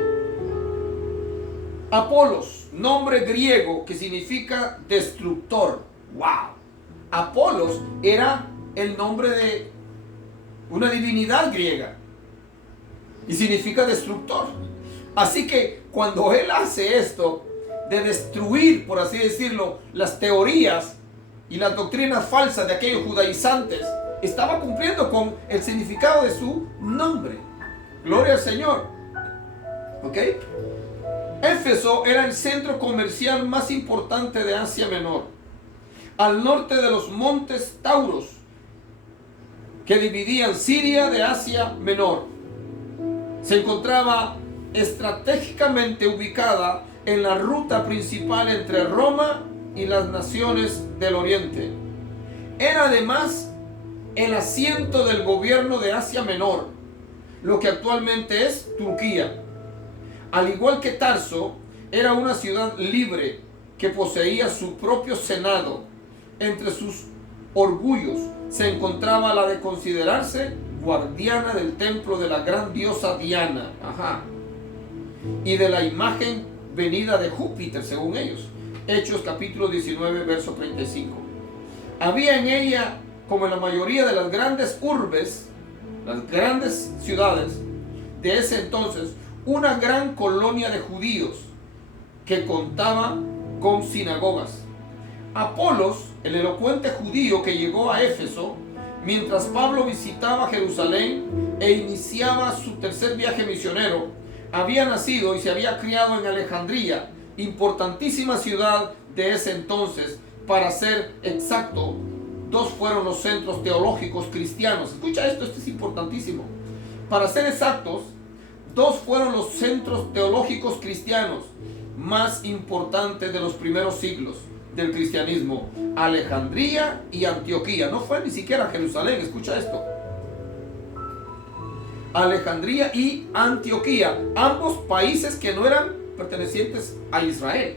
Apolos, nombre griego que significa destructor. ¡Wow! Apolos era el nombre de una divinidad griega y significa destructor. Así que cuando él hace esto de destruir, por así decirlo, las teorías y las doctrinas falsas de aquellos judaizantes, estaba cumpliendo con el significado de su nombre. Gloria al Señor. ¿Ok? Éfeso era el centro comercial más importante de Asia Menor, al norte de los montes Tauros, que dividían Siria de Asia Menor. Se encontraba estratégicamente ubicada en la ruta principal entre Roma y las naciones del Oriente. Era además el asiento del gobierno de Asia Menor, lo que actualmente es Turquía. Al igual que Tarso, era una ciudad libre que poseía su propio senado. Entre sus orgullos se encontraba la de considerarse guardiana del templo de la gran diosa Diana, y de la imagen venida de Júpiter, según ellos. Hechos capítulo 19, verso 35. Había en ella, como en la mayoría de las grandes urbes, las grandes ciudades de ese entonces, una gran colonia de judíos que contaba con sinagogas. Apolos, el elocuente judío que llegó a Éfeso, mientras Pablo visitaba Jerusalén e iniciaba su tercer viaje misionero, había nacido y se había criado en Alejandría, importantísima ciudad de ese entonces. Para ser exacto, 2 fueron los centros teológicos cristianos. Escucha esto es importantísimo. Para ser exactos, 2 fueron los centros teológicos cristianos más importantes de los primeros siglos del cristianismo: Alejandría y Antioquía. No fue ni siquiera Jerusalén, escucha esto. Alejandría y Antioquía, ambos países que no eran pertenecientes a Israel.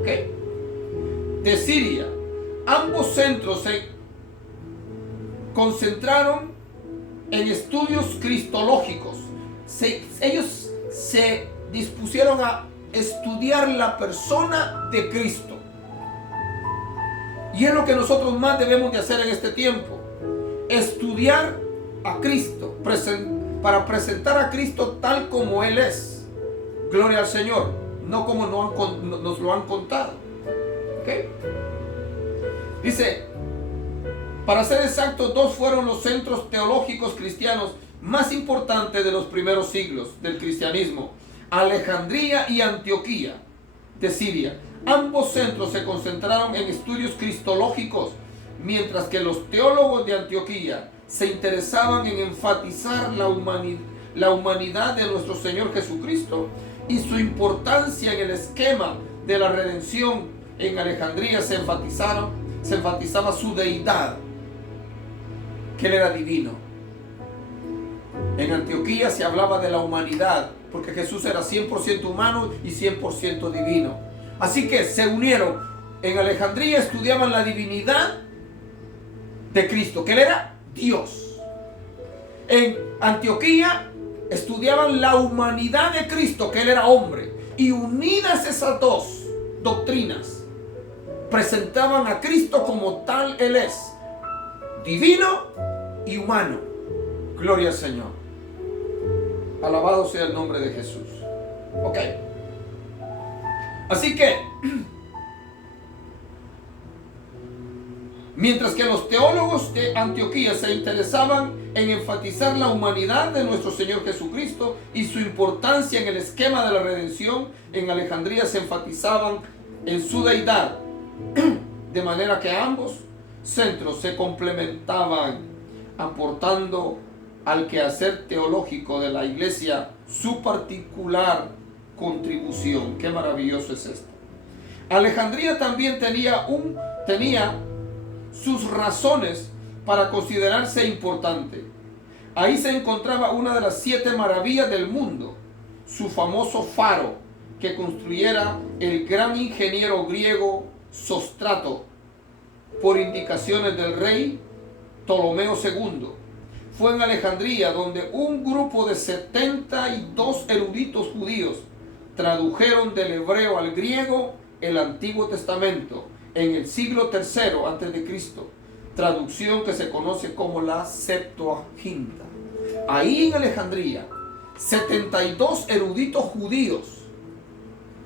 ¿Ok? De Siria. Ambos centros se concentraron en estudios cristológicos. Ellos se dispusieron a estudiar la persona de Cristo. Y es lo que nosotros más debemos de hacer en este tiempo: estudiar a Cristo, para presentar a Cristo tal como Él es. Gloria al Señor, no como nos lo han contado. ¿Ok? Dice, para ser exactos, 2 fueron los centros teológicos cristianos más importantes de los primeros siglos del cristianismo: Alejandría y Antioquía de Siria. Ambos centros se concentraron en estudios cristológicos, mientras que los teólogos de Antioquía se interesaban en enfatizar la humanidad de nuestro Señor Jesucristo y su importancia en el esquema de la redención. En Alejandría se enfatizaba su deidad, que Él era divino. En Antioquía se hablaba de la humanidad, porque Jesús era 100% humano y 100% divino. Así que se unieron. En Alejandría estudiaban la divinidad de Cristo, que Él era Dios. En Antioquía estudiaban la humanidad de Cristo, que Él era hombre. Y unidas esas 2 doctrinas, presentaban a Cristo como tal Él es: divino y humano. Gloria al Señor. Alabado sea el nombre de Jesús. Ok. Así que, mientras que los teólogos de Antioquía se interesaban en enfatizar la humanidad de nuestro Señor Jesucristo y su importancia en el esquema de la redención, en Alejandría se enfatizaban en su deidad, de manera que ambos centros se complementaban, aportando al quehacer teológico de la iglesia su particular contribución. Qué maravilloso es esto. Alejandría también tenía sus razones para considerarse importante. Ahí se encontraba una de las 7 maravillas del mundo, su famoso faro, que construyera el gran ingeniero griego Sóstrato por indicaciones del rey Ptolomeo II. Fue en Alejandría donde un grupo de 72 eruditos judíos tradujeron del hebreo al griego el Antiguo Testamento en el siglo III a.C., traducción que se conoce como la Septuaginta. Ahí en Alejandría, 72 eruditos judíos,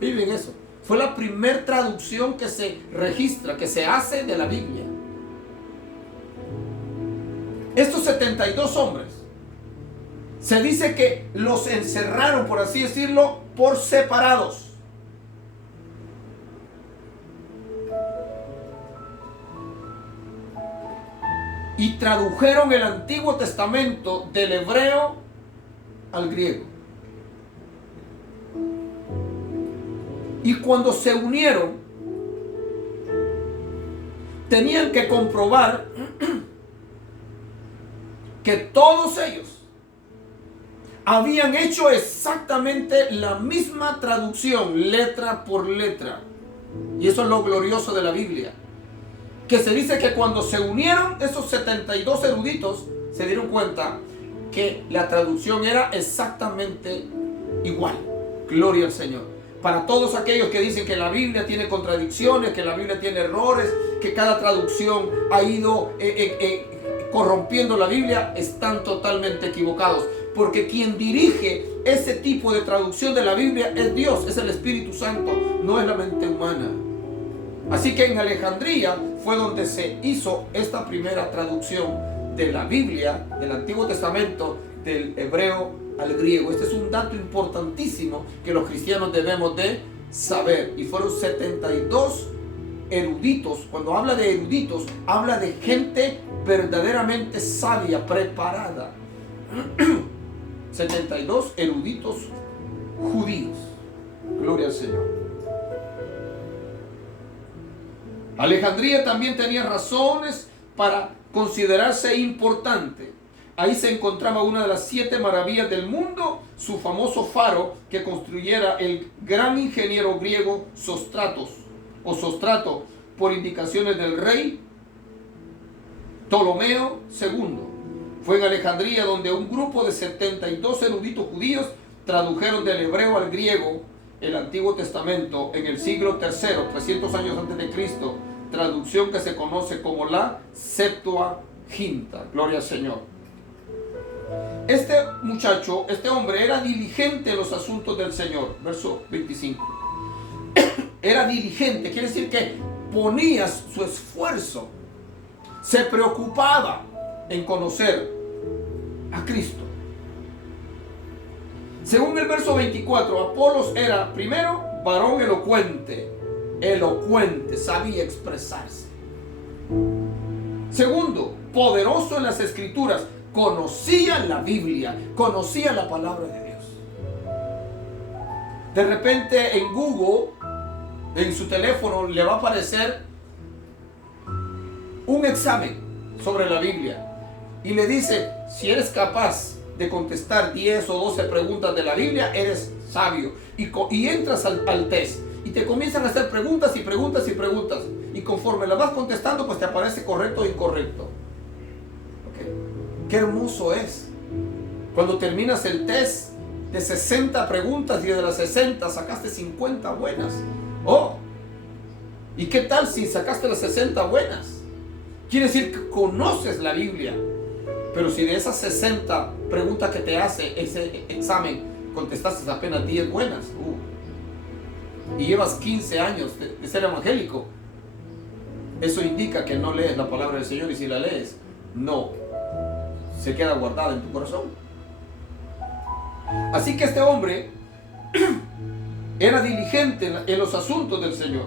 miren eso, fue la primera traducción que se registra, que se hace de la Biblia. Estos 72 hombres, se dice que los encerraron, por así decirlo, por separados. Y tradujeron el Antiguo Testamento del hebreo al griego. Y cuando se unieron, tenían que comprobar que todos ellos habían hecho exactamente la misma traducción, letra por letra. Y eso es lo glorioso de la Biblia, que se dice que cuando se unieron esos 72 eruditos, se dieron cuenta que la traducción era exactamente igual. Gloria al Señor. Para todos aquellos que dicen que la Biblia tiene contradicciones, que la Biblia tiene errores, que cada traducción ha ido corrompiendo la Biblia, están totalmente equivocados. Porque quien dirige ese tipo de traducción de la Biblia es Dios, es el Espíritu Santo, no es la mente humana. Así que en Alejandría fue donde se hizo esta primera traducción de la Biblia, del Antiguo Testamento, del hebreo al griego. Este es un dato importantísimo que los cristianos debemos de saber. Y fueron 72 eruditos. Cuando habla de eruditos, habla de gente verdaderamente sabia, preparada. 72 eruditos judíos. Gloria al Señor. Alejandría también tenía razones para considerarse importante. Ahí se encontraba una de las 7 maravillas del mundo, su famoso faro que construyera el gran ingeniero griego Sostrato, por indicaciones del rey Ptolomeo II. Fue en Alejandría donde un grupo de 72 eruditos judíos tradujeron del hebreo al griego el Antiguo Testamento en el siglo III, 300 años antes de Cristo, traducción que se conoce como la Septuaginta. Gloria al Señor. Este muchacho, este hombre era diligente en los asuntos del Señor. Verso 25. Era diligente, quiere decir que ponía su esfuerzo, se preocupaba en conocer a Cristo. Según el verso 24, Apolos era, primero, varón elocuente, sabía expresarse. Segundo, poderoso en las Escrituras, conocía la Biblia, conocía la palabra de Dios. De repente en Google, en su teléfono, le va a aparecer un examen sobre la Biblia y le dice, si eres capaz de contestar 10 o 12 preguntas de la Biblia, eres sabio. Y entras al test y te comienzan a hacer preguntas y preguntas y preguntas, y conforme las vas contestando, pues te aparece correcto o incorrecto. ¿Okay? Qué hermoso es cuando terminas el test de 60 preguntas y de las 60 sacaste 50 buenas. Oh, ¿y qué tal si sacaste las 60 buenas? Quiere decir que conoces la Biblia. Pero si de esas 60 preguntas que te hace ese examen contestaste apenas 10 buenas, y llevas 15 años de ser evangélico, eso indica que no lees la palabra del Señor, y si la lees, no se queda guardada en tu corazón. Así que este hombre era diligente en los asuntos del Señor,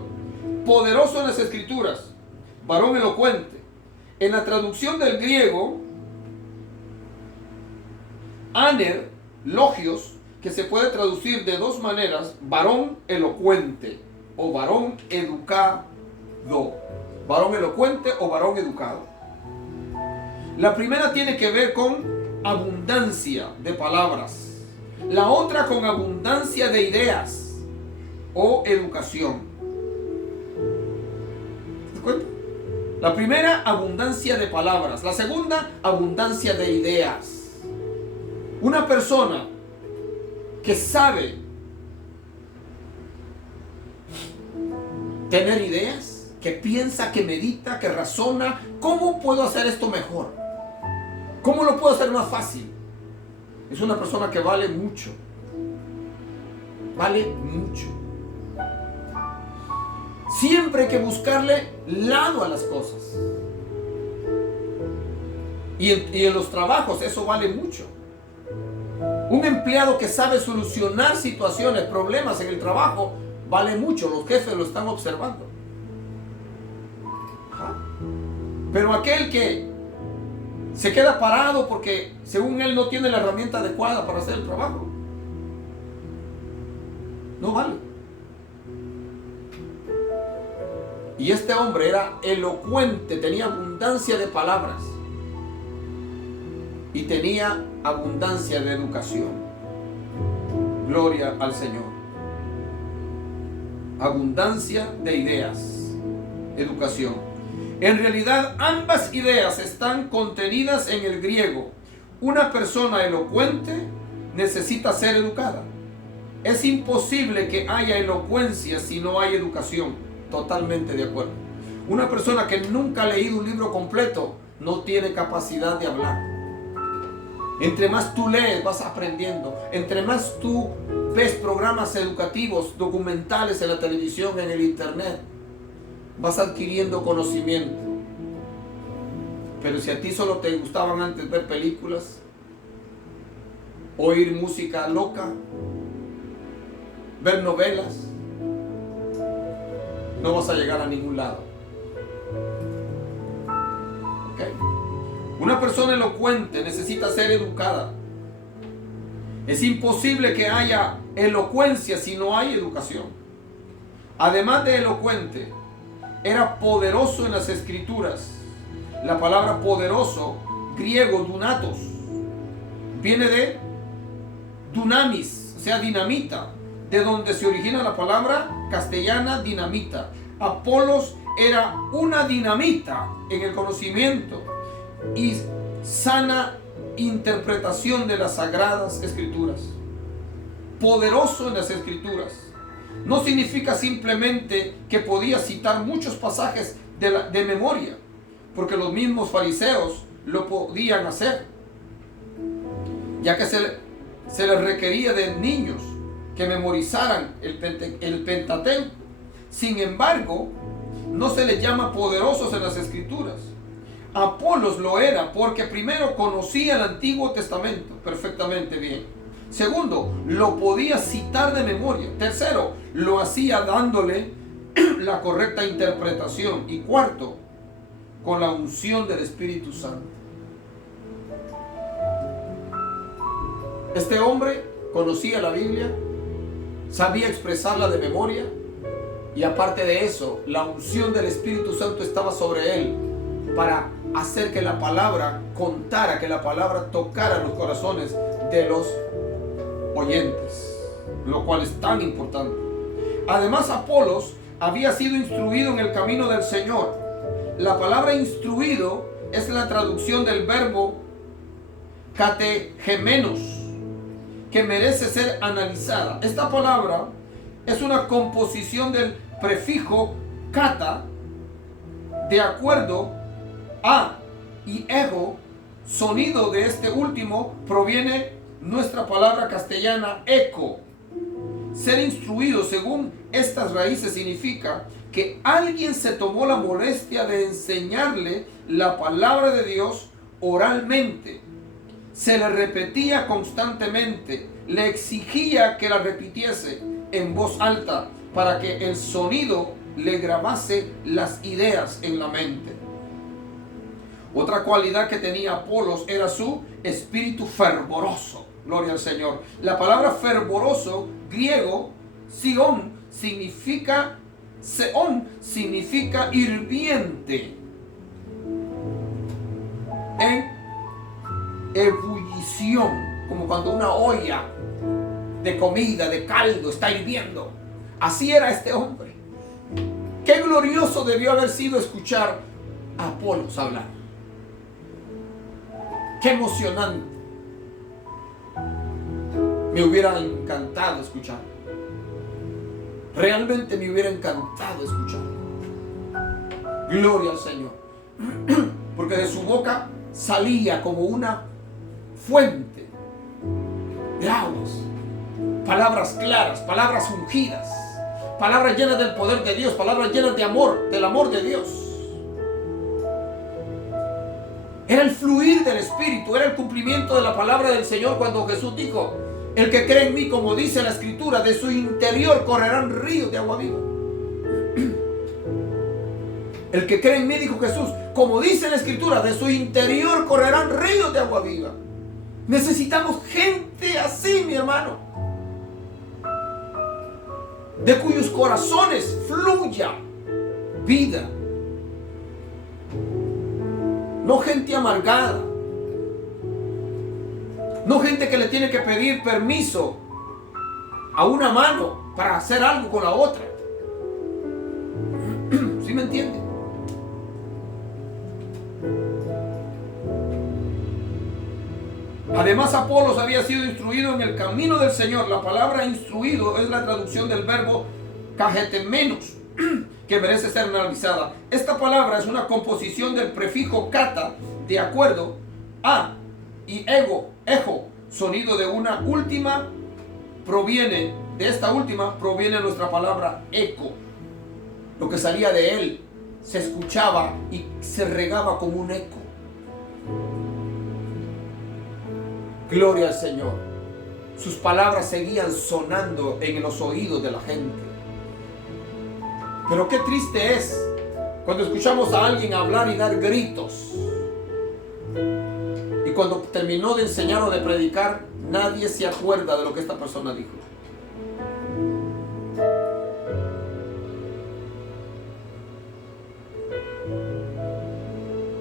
poderoso en las Escrituras, varón elocuente. En la traducción del griego, aner, logios, que se puede traducir de dos maneras: varón elocuente o varón educado. Varón elocuente o varón educado. La primera tiene que ver con abundancia de palabras. La otra con abundancia de ideas o educación. ¿Te das cuenta? La primera, abundancia de palabras. La segunda, abundancia de ideas. Una persona que sabe tener ideas, que piensa, que medita, que razona, ¿cómo puedo hacer esto mejor? ¿Cómo lo puedo hacer más fácil? Es una persona que vale mucho. Vale mucho. Siempre hay que buscarle lado a las cosas. Y en los trabajos eso vale mucho. Un empleado que sabe solucionar situaciones, problemas en el trabajo, vale mucho. Los jefes lo están observando. Pero aquel que se queda parado porque según él no tiene la herramienta adecuada para hacer el trabajo, no vale. Y este hombre era elocuente, tenía abundancia de palabras y tenía abundancia de educación. Gloria al Señor. Abundancia de ideas, educación. En realidad, ambas ideas están contenidas en el griego. Una persona elocuente necesita ser educada. Es imposible que haya elocuencia si no hay educación. Totalmente de acuerdo. Una persona que nunca ha leído un libro completo no tiene capacidad de hablar. Entre más tú lees, vas aprendiendo. Entre más tú ves programas educativos, documentales en la televisión, en el internet, vas adquiriendo conocimiento. Pero si a ti solo te gustaban antes ver películas, oír música loca, ver novelas, no vas a llegar a ningún lado. ¿Okay? Una persona elocuente necesita ser educada. Es imposible que haya elocuencia si no hay educación. Además de elocuente, era poderoso en las escrituras. La palabra poderoso, griego dunatos, viene de dunamis, o sea, dinamita, de donde se origina la palabra castellana dinamita. Apolos era una dinamita en el conocimiento y sana interpretación de las sagradas escrituras. Poderoso en las escrituras no significa simplemente que podía citar muchos pasajes de memoria, porque los mismos fariseos lo podían hacer, ya que se les requería de niños que memorizaran el Pentateuco. Sin embargo, no se les llama poderosos en las escrituras. Apolos lo era porque primero conocía el Antiguo Testamento perfectamente bien. Segundo, lo podía citar de memoria. Tercero, lo hacía dándole la correcta interpretación. Y cuarto, con la unción del Espíritu Santo. Este hombre conocía la Biblia, sabía expresarla de memoria, y aparte de eso, la unción del Espíritu Santo estaba sobre él para hacer que la palabra contara, que la palabra tocara los corazones de los oyentes, lo cual es tan importante. Además, Apolos había sido instruido en el camino del Señor. La palabra instruido es la traducción del verbo categemenos, que merece ser analizada. Esta palabra es una composición del prefijo kata, de acuerdo a y ego, sonido de este último proviene nuestra palabra castellana eco. Ser instruido según estas raíces significa que alguien se tomó la molestia de enseñarle la palabra de Dios oralmente. Se le repetía constantemente, le exigía que la repitiese en voz alta para que el sonido le grabase las ideas en la mente. Otra cualidad que tenía Apolos era su espíritu fervoroso. Gloria al Señor. La palabra fervoroso, griego, seón significa hirviente, en ebullición, como cuando una olla de comida, de caldo, está hirviendo. Así era este hombre. Qué glorioso debió haber sido escuchar a Apolos hablar. Qué emocionante. Me hubiera encantado escuchar. Realmente me hubiera encantado escuchar. Gloria al Señor. Porque de su boca salía como una fuente de aguas. Palabras claras, palabras ungidas, palabras llenas del poder de Dios, palabras llenas de amor, del amor de Dios. Era el fluir del Espíritu, era el cumplimiento de la palabra del Señor cuando Jesús dijo: el que cree en mí, como dice la Escritura, de su interior correrán ríos de agua viva. El que cree en mí, dijo Jesús, como dice la Escritura, de su interior correrán ríos de agua viva. Necesitamos gente así, mi hermano, de cuyos corazones fluya vida. No gente amargada. No gente que le tiene que pedir permiso a una mano para hacer algo con la otra. ¿Sí me entiende? Además, Apolos había sido instruido en el camino del Señor. La palabra instruido es la traducción del verbo kagetemenos, que merece ser analizada. Esta palabra es una composición del prefijo kata, de acuerdo a, y ejo, sonido de una última, de esta última proviene nuestra palabra eco. Lo que salía de él se escuchaba y se regaba como un eco. Gloria al Señor. Sus palabras seguían sonando en los oídos de la gente. Pero qué triste es cuando escuchamos a alguien hablar y dar gritos. Y cuando terminó de enseñar o de predicar, nadie se acuerda de lo que esta persona dijo.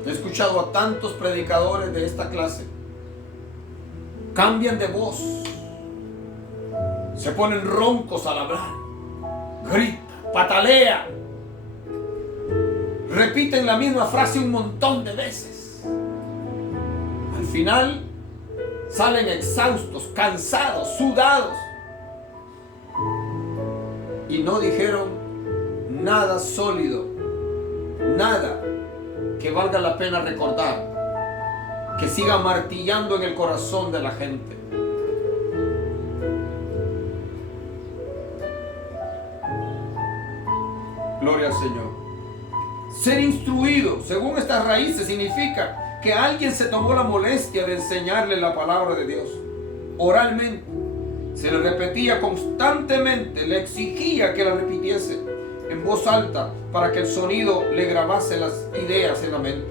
He escuchado a tantos predicadores de esta clase. Cambian de voz, se ponen roncos al hablar, gritan, patalean, repiten la misma frase un montón de veces. Al final salen exhaustos, cansados, sudados, y no dijeron nada sólido, nada que valga la pena recordar, que siga martillando en el corazón de la gente. Gloria al Señor. Ser instruido, según estas raíces, significa que alguien se tomó la molestia de enseñarle la palabra de Dios oralmente. Se le repetía constantemente, le exigía que la repitiese en voz alta para que el sonido le grabase las ideas en la mente.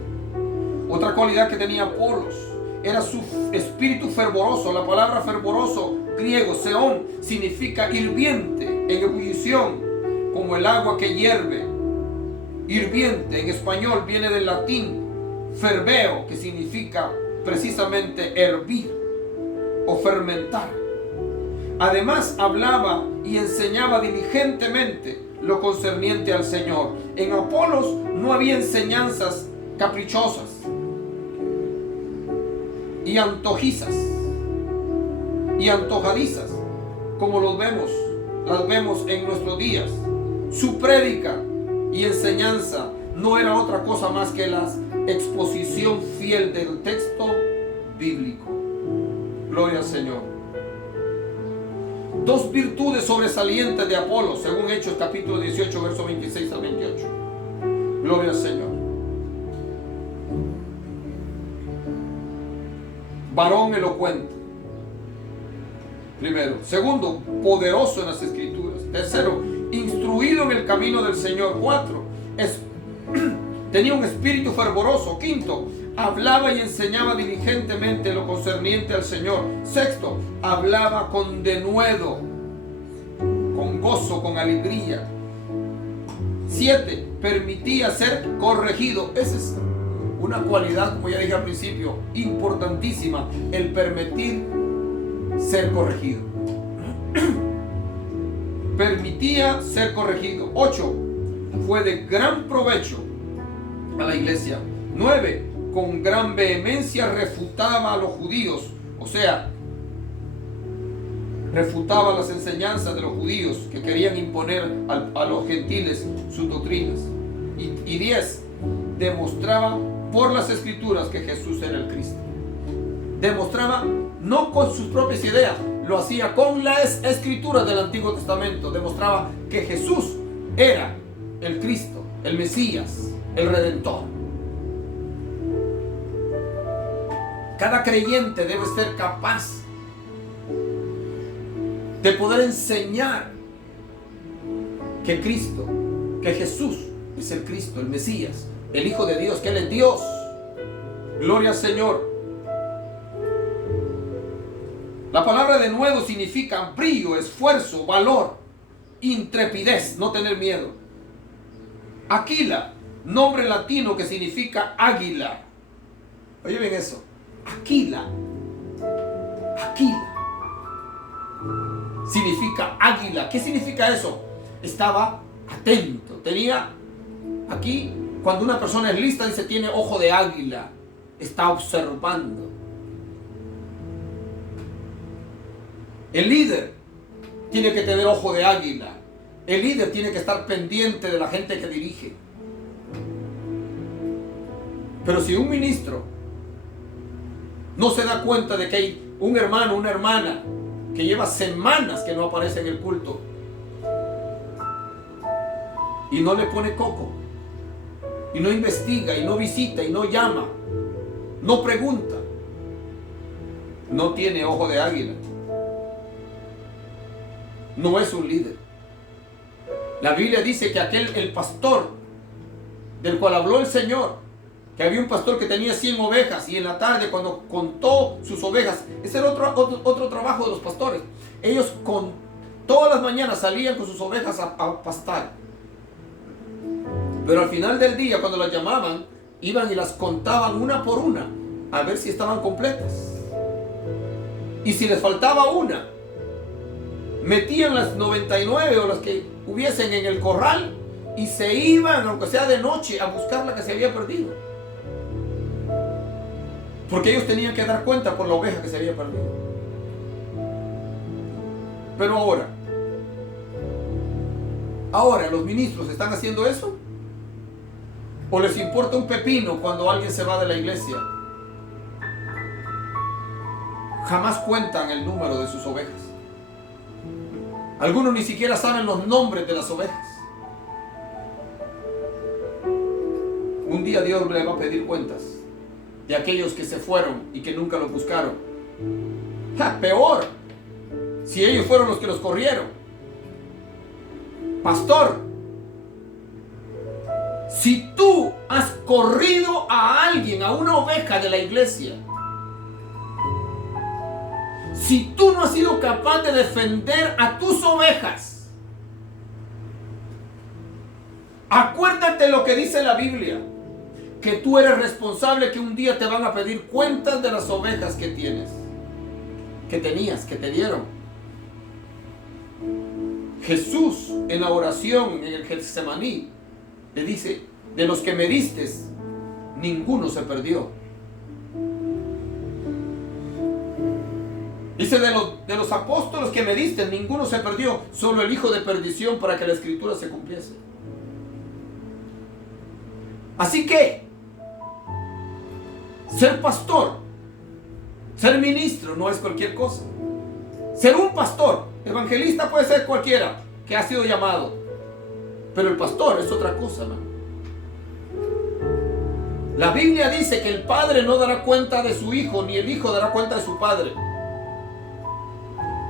Otra cualidad que tenía Apolos era su espíritu fervoroso. La palabra fervoroso, griego, seón, significa hirviente, en ebullición, como el agua que hierve. Hirviente, en español, viene del latín ferveo, que significa precisamente hervir o fermentar. Además, hablaba y enseñaba diligentemente lo concerniente al Señor. En Apolos no había enseñanzas caprichosas y antojizas y antojadizas como las vemos en nuestros días. Su prédica y enseñanza no era otra cosa más que la exposición fiel del texto bíblico. Gloria al Señor. Dos virtudes sobresalientes de Apolos, según Hechos capítulo 18, versos 26 al 28. Gloria al Señor. Varón elocuente. Primero. Segundo, poderoso en las escrituras. Tercero, instruido en el camino del Señor. Cuatro, tenía un espíritu fervoroso. Quinto, hablaba y enseñaba diligentemente lo concerniente al Señor. Sexto, hablaba con denuedo, con gozo, con alegría. Siete, permitía ser corregido. Esa es una cualidad, como ya dije al principio, importantísima, el permitir ser corregido. Permitía ser corregido. 8, fue de gran provecho a la iglesia. 9, con gran vehemencia refutaba a los judíos, o sea, refutaba las enseñanzas de los judíos que querían imponer a los gentiles sus doctrinas. Y 10, demostraba por las escrituras que Jesús era el Cristo. Demostraba no con sus propias ideas, lo hacía con las escrituras del Antiguo Testamento. Demostraba que Jesús era el Cristo, el Mesías, el Redentor. Cada creyente debe ser capaz de poder enseñar que Cristo, que Jesús es el Cristo, el Mesías, el Hijo de Dios, que Él es Dios. Gloria al Señor. La palabra denuedo significa brío, esfuerzo, valor, intrepidez, no tener miedo. Aquila, nombre latino que significa águila. Oye bien eso. Aquila. Aquila. Significa águila. ¿Qué significa eso? Estaba atento. Tenía aquí Cuando una persona es lista, dice, tiene ojo de águila, está observando. El líder tiene que tener ojo de águila. El líder tiene que estar pendiente de la gente que dirige. Pero si un ministro no se da cuenta de que hay un hermano, una hermana que lleva semanas que no aparece en el culto y no le pone coco, y no investiga, y no visita, y no llama, no pregunta, no tiene ojo de águila, no es un líder. La Biblia dice que el pastor del cual habló el Señor, que había un pastor que tenía 100 ovejas, y en la tarde, cuando contó sus ovejas, ese era otro trabajo de los pastores. Ellos todas las mañanas salían con sus ovejas a pastar. Pero al final del día, cuando las llamaban, iban y las contaban una por una, a ver si estaban completas. Y si les faltaba una, metían las 99 o las que hubiesen en el corral, y se iban, aunque sea de noche, a buscar la que se había perdido. Porque ellos tenían que dar cuenta por la oveja que se había perdido. Pero ahora los ministros están haciendo eso. ¿O les importa un pepino cuando alguien se va de la iglesia? Jamás cuentan el número de sus ovejas. Algunos ni siquiera saben los nombres de las ovejas. Un día Dios le va a pedir cuentas de aquellos que se fueron y que nunca los buscaron. Peor, si ellos fueron los que los corrieron. Pastor, si tú has corrido a alguien, a una oveja de la iglesia, si tú no has sido capaz de defender a tus ovejas, acuérdate lo que dice la Biblia, que tú eres responsable, que un día te van a pedir cuentas de las ovejas que tienes, que tenías, que te dieron. Jesús, en la oración en el Getsemaní, le dice, de los que me diste, ninguno se perdió. Dice, de los apóstoles que me diste, ninguno se perdió, solo el hijo de perdición, para que la escritura se cumpliese. Así que, ser pastor, ser ministro no es cualquier cosa. Ser un pastor, evangelista puede ser cualquiera que ha sido llamado, pero el pastor es otra cosa, ¿no? La Biblia dice que el padre no dará cuenta de su hijo, ni el hijo dará cuenta de su padre.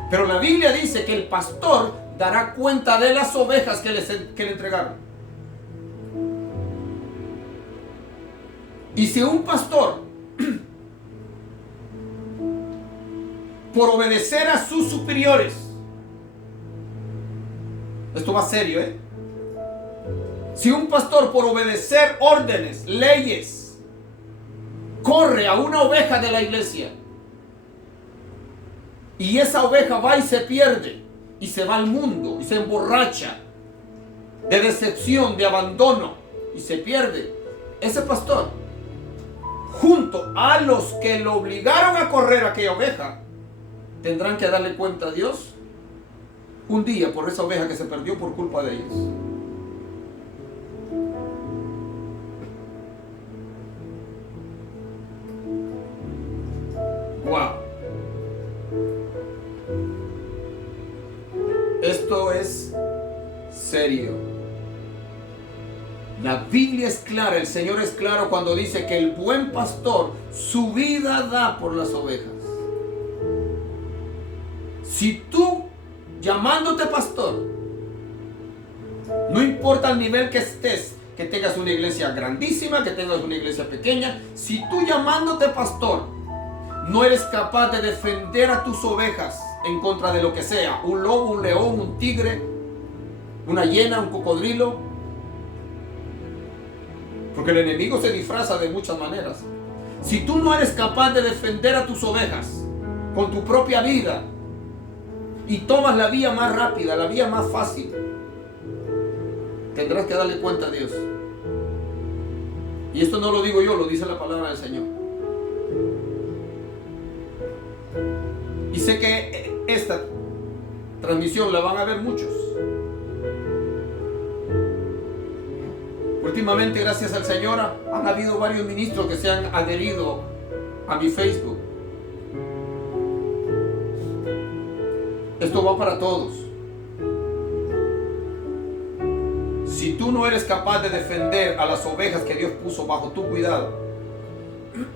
Pero la Biblia dice que el pastor dará cuenta de las ovejas que le entregaron. Y si un pastor, por obedecer a sus superiores, esto va serio, si un pastor, por obedecer órdenes, leyes, corre a una oveja de la iglesia, y esa oveja va y se pierde, y se va al mundo, y se emborracha de decepción, de abandono, y se pierde, ese pastor, junto a los que lo obligaron a correr a aquella oveja, tendrán que darle cuenta a Dios un día por esa oveja que se perdió por culpa de ellos. Wow. Esto es serio. La Biblia es clara, el Señor es claro cuando dice que el buen pastor su vida da por las ovejas. Si tú, llamándote pastor, no importa el nivel que estés, que tengas una iglesia grandísima, que tengas una iglesia pequeña, si tú, llamándote pastor, no eres capaz de defender a tus ovejas en contra de lo que sea, un lobo, un león, un tigre, una hiena, un cocodrilo, porque el enemigo se disfraza de muchas maneras. Si tú no eres capaz de defender a tus ovejas con tu propia vida y tomas la vía más rápida, la vía más fácil, tendrás que darle cuenta a Dios. Y esto no lo digo yo, lo dice la palabra del Señor. Y sé que esta transmisión la van a ver muchos. Últimamente, gracias al Señor, han habido varios ministros que se han adherido a mi Facebook. Esto va para todos. Si tú no eres capaz de defender a las ovejas que Dios puso bajo tu cuidado,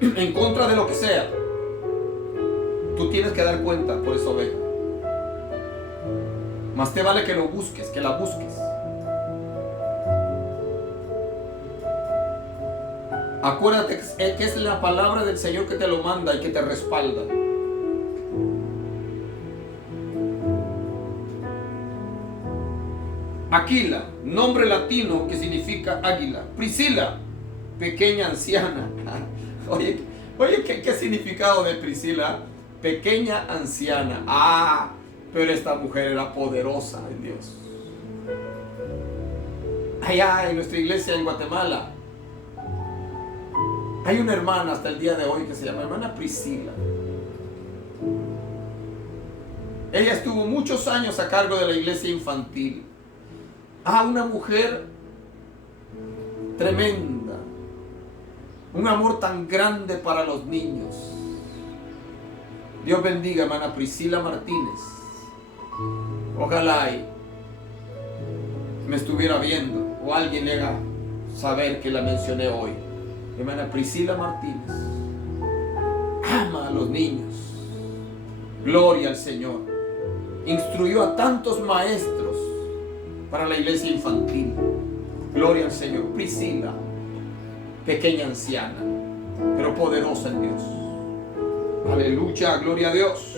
en contra de lo que sea, tú tienes que dar cuenta por esa oveja. Más te vale que lo busques, que la busques. Acuérdate que es la palabra del Señor que te lo manda y que te respalda. Aquila, nombre latino que significa águila. Priscila, pequeña anciana. Oye, ¿qué significado de Priscila? Pequeña anciana. Pero esta mujer era poderosa en Dios. Allá en nuestra iglesia en Guatemala hay una hermana hasta el día de hoy que se llama hermana Priscila. Ella estuvo muchos años a cargo de la iglesia infantil. Una mujer tremenda. Un amor tan grande para los niños. Dios bendiga, hermana Priscila Martínez. Ojalá me estuviera viendo o alguien le haga saber que la mencioné hoy. Hermana Priscila Martínez ama a los niños. Gloria al Señor. Instruyó a tantos maestros para la iglesia infantil. Gloria al Señor. Priscila, pequeña anciana, pero poderosa en Dios. Aleluya, gloria a Dios.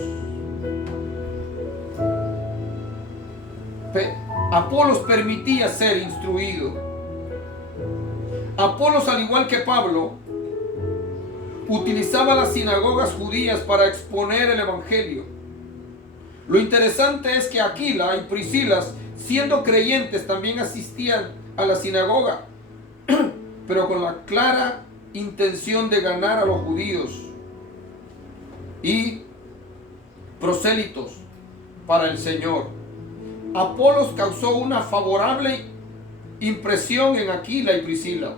Apolos permitía ser instruido. Apolos, al igual que Pablo, utilizaba las sinagogas judías para exponer el evangelio. Lo interesante es que Aquila y Priscila, siendo creyentes, también asistían a la sinagoga, pero con la clara intención de ganar a los judíos y prosélitos para el Señor. Apolos causó una favorable impresión en Aquila y Priscila,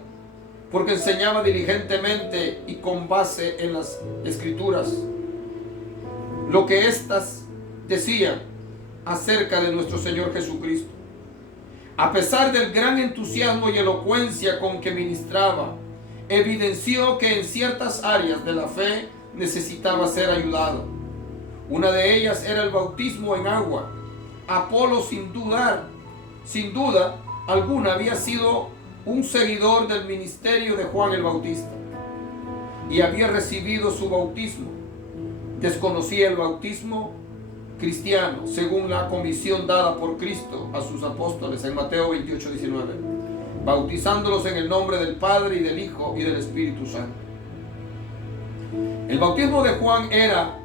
porque enseñaba diligentemente y con base en las Escrituras lo que éstas decían acerca de nuestro Señor Jesucristo. A pesar del gran entusiasmo y elocuencia con que ministraba, evidenció que en ciertas áreas de la fe necesitaba ser ayudado. Una de ellas era el bautismo en agua. Apolo, sin duda alguna, había sido un seguidor del ministerio de Juan el Bautista y había recibido su bautismo. Desconocía el bautismo cristiano según la comisión dada por Cristo a sus apóstoles en Mateo 28:19, bautizándolos en el nombre del Padre y del Hijo y del Espíritu Santo. El bautismo de Juan era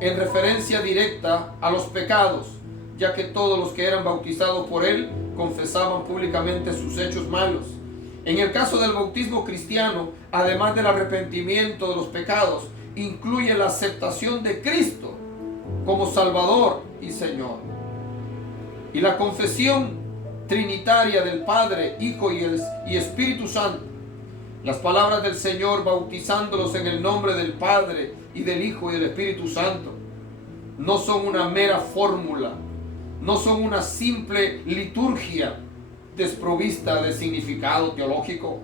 en referencia directa a los pecados, ya que todos los que eran bautizados por él confesaban públicamente sus hechos malos. En el caso del bautismo cristiano, además del arrepentimiento de los pecados, incluye la aceptación de Cristo como Salvador y Señor. Y la confesión trinitaria del Padre, Hijo y Espíritu Santo. Las palabras del Señor bautizándolos en el nombre del Padre y del Hijo y del Espíritu Santo no son una mera fórmula, no son una simple liturgia desprovista de significado teológico.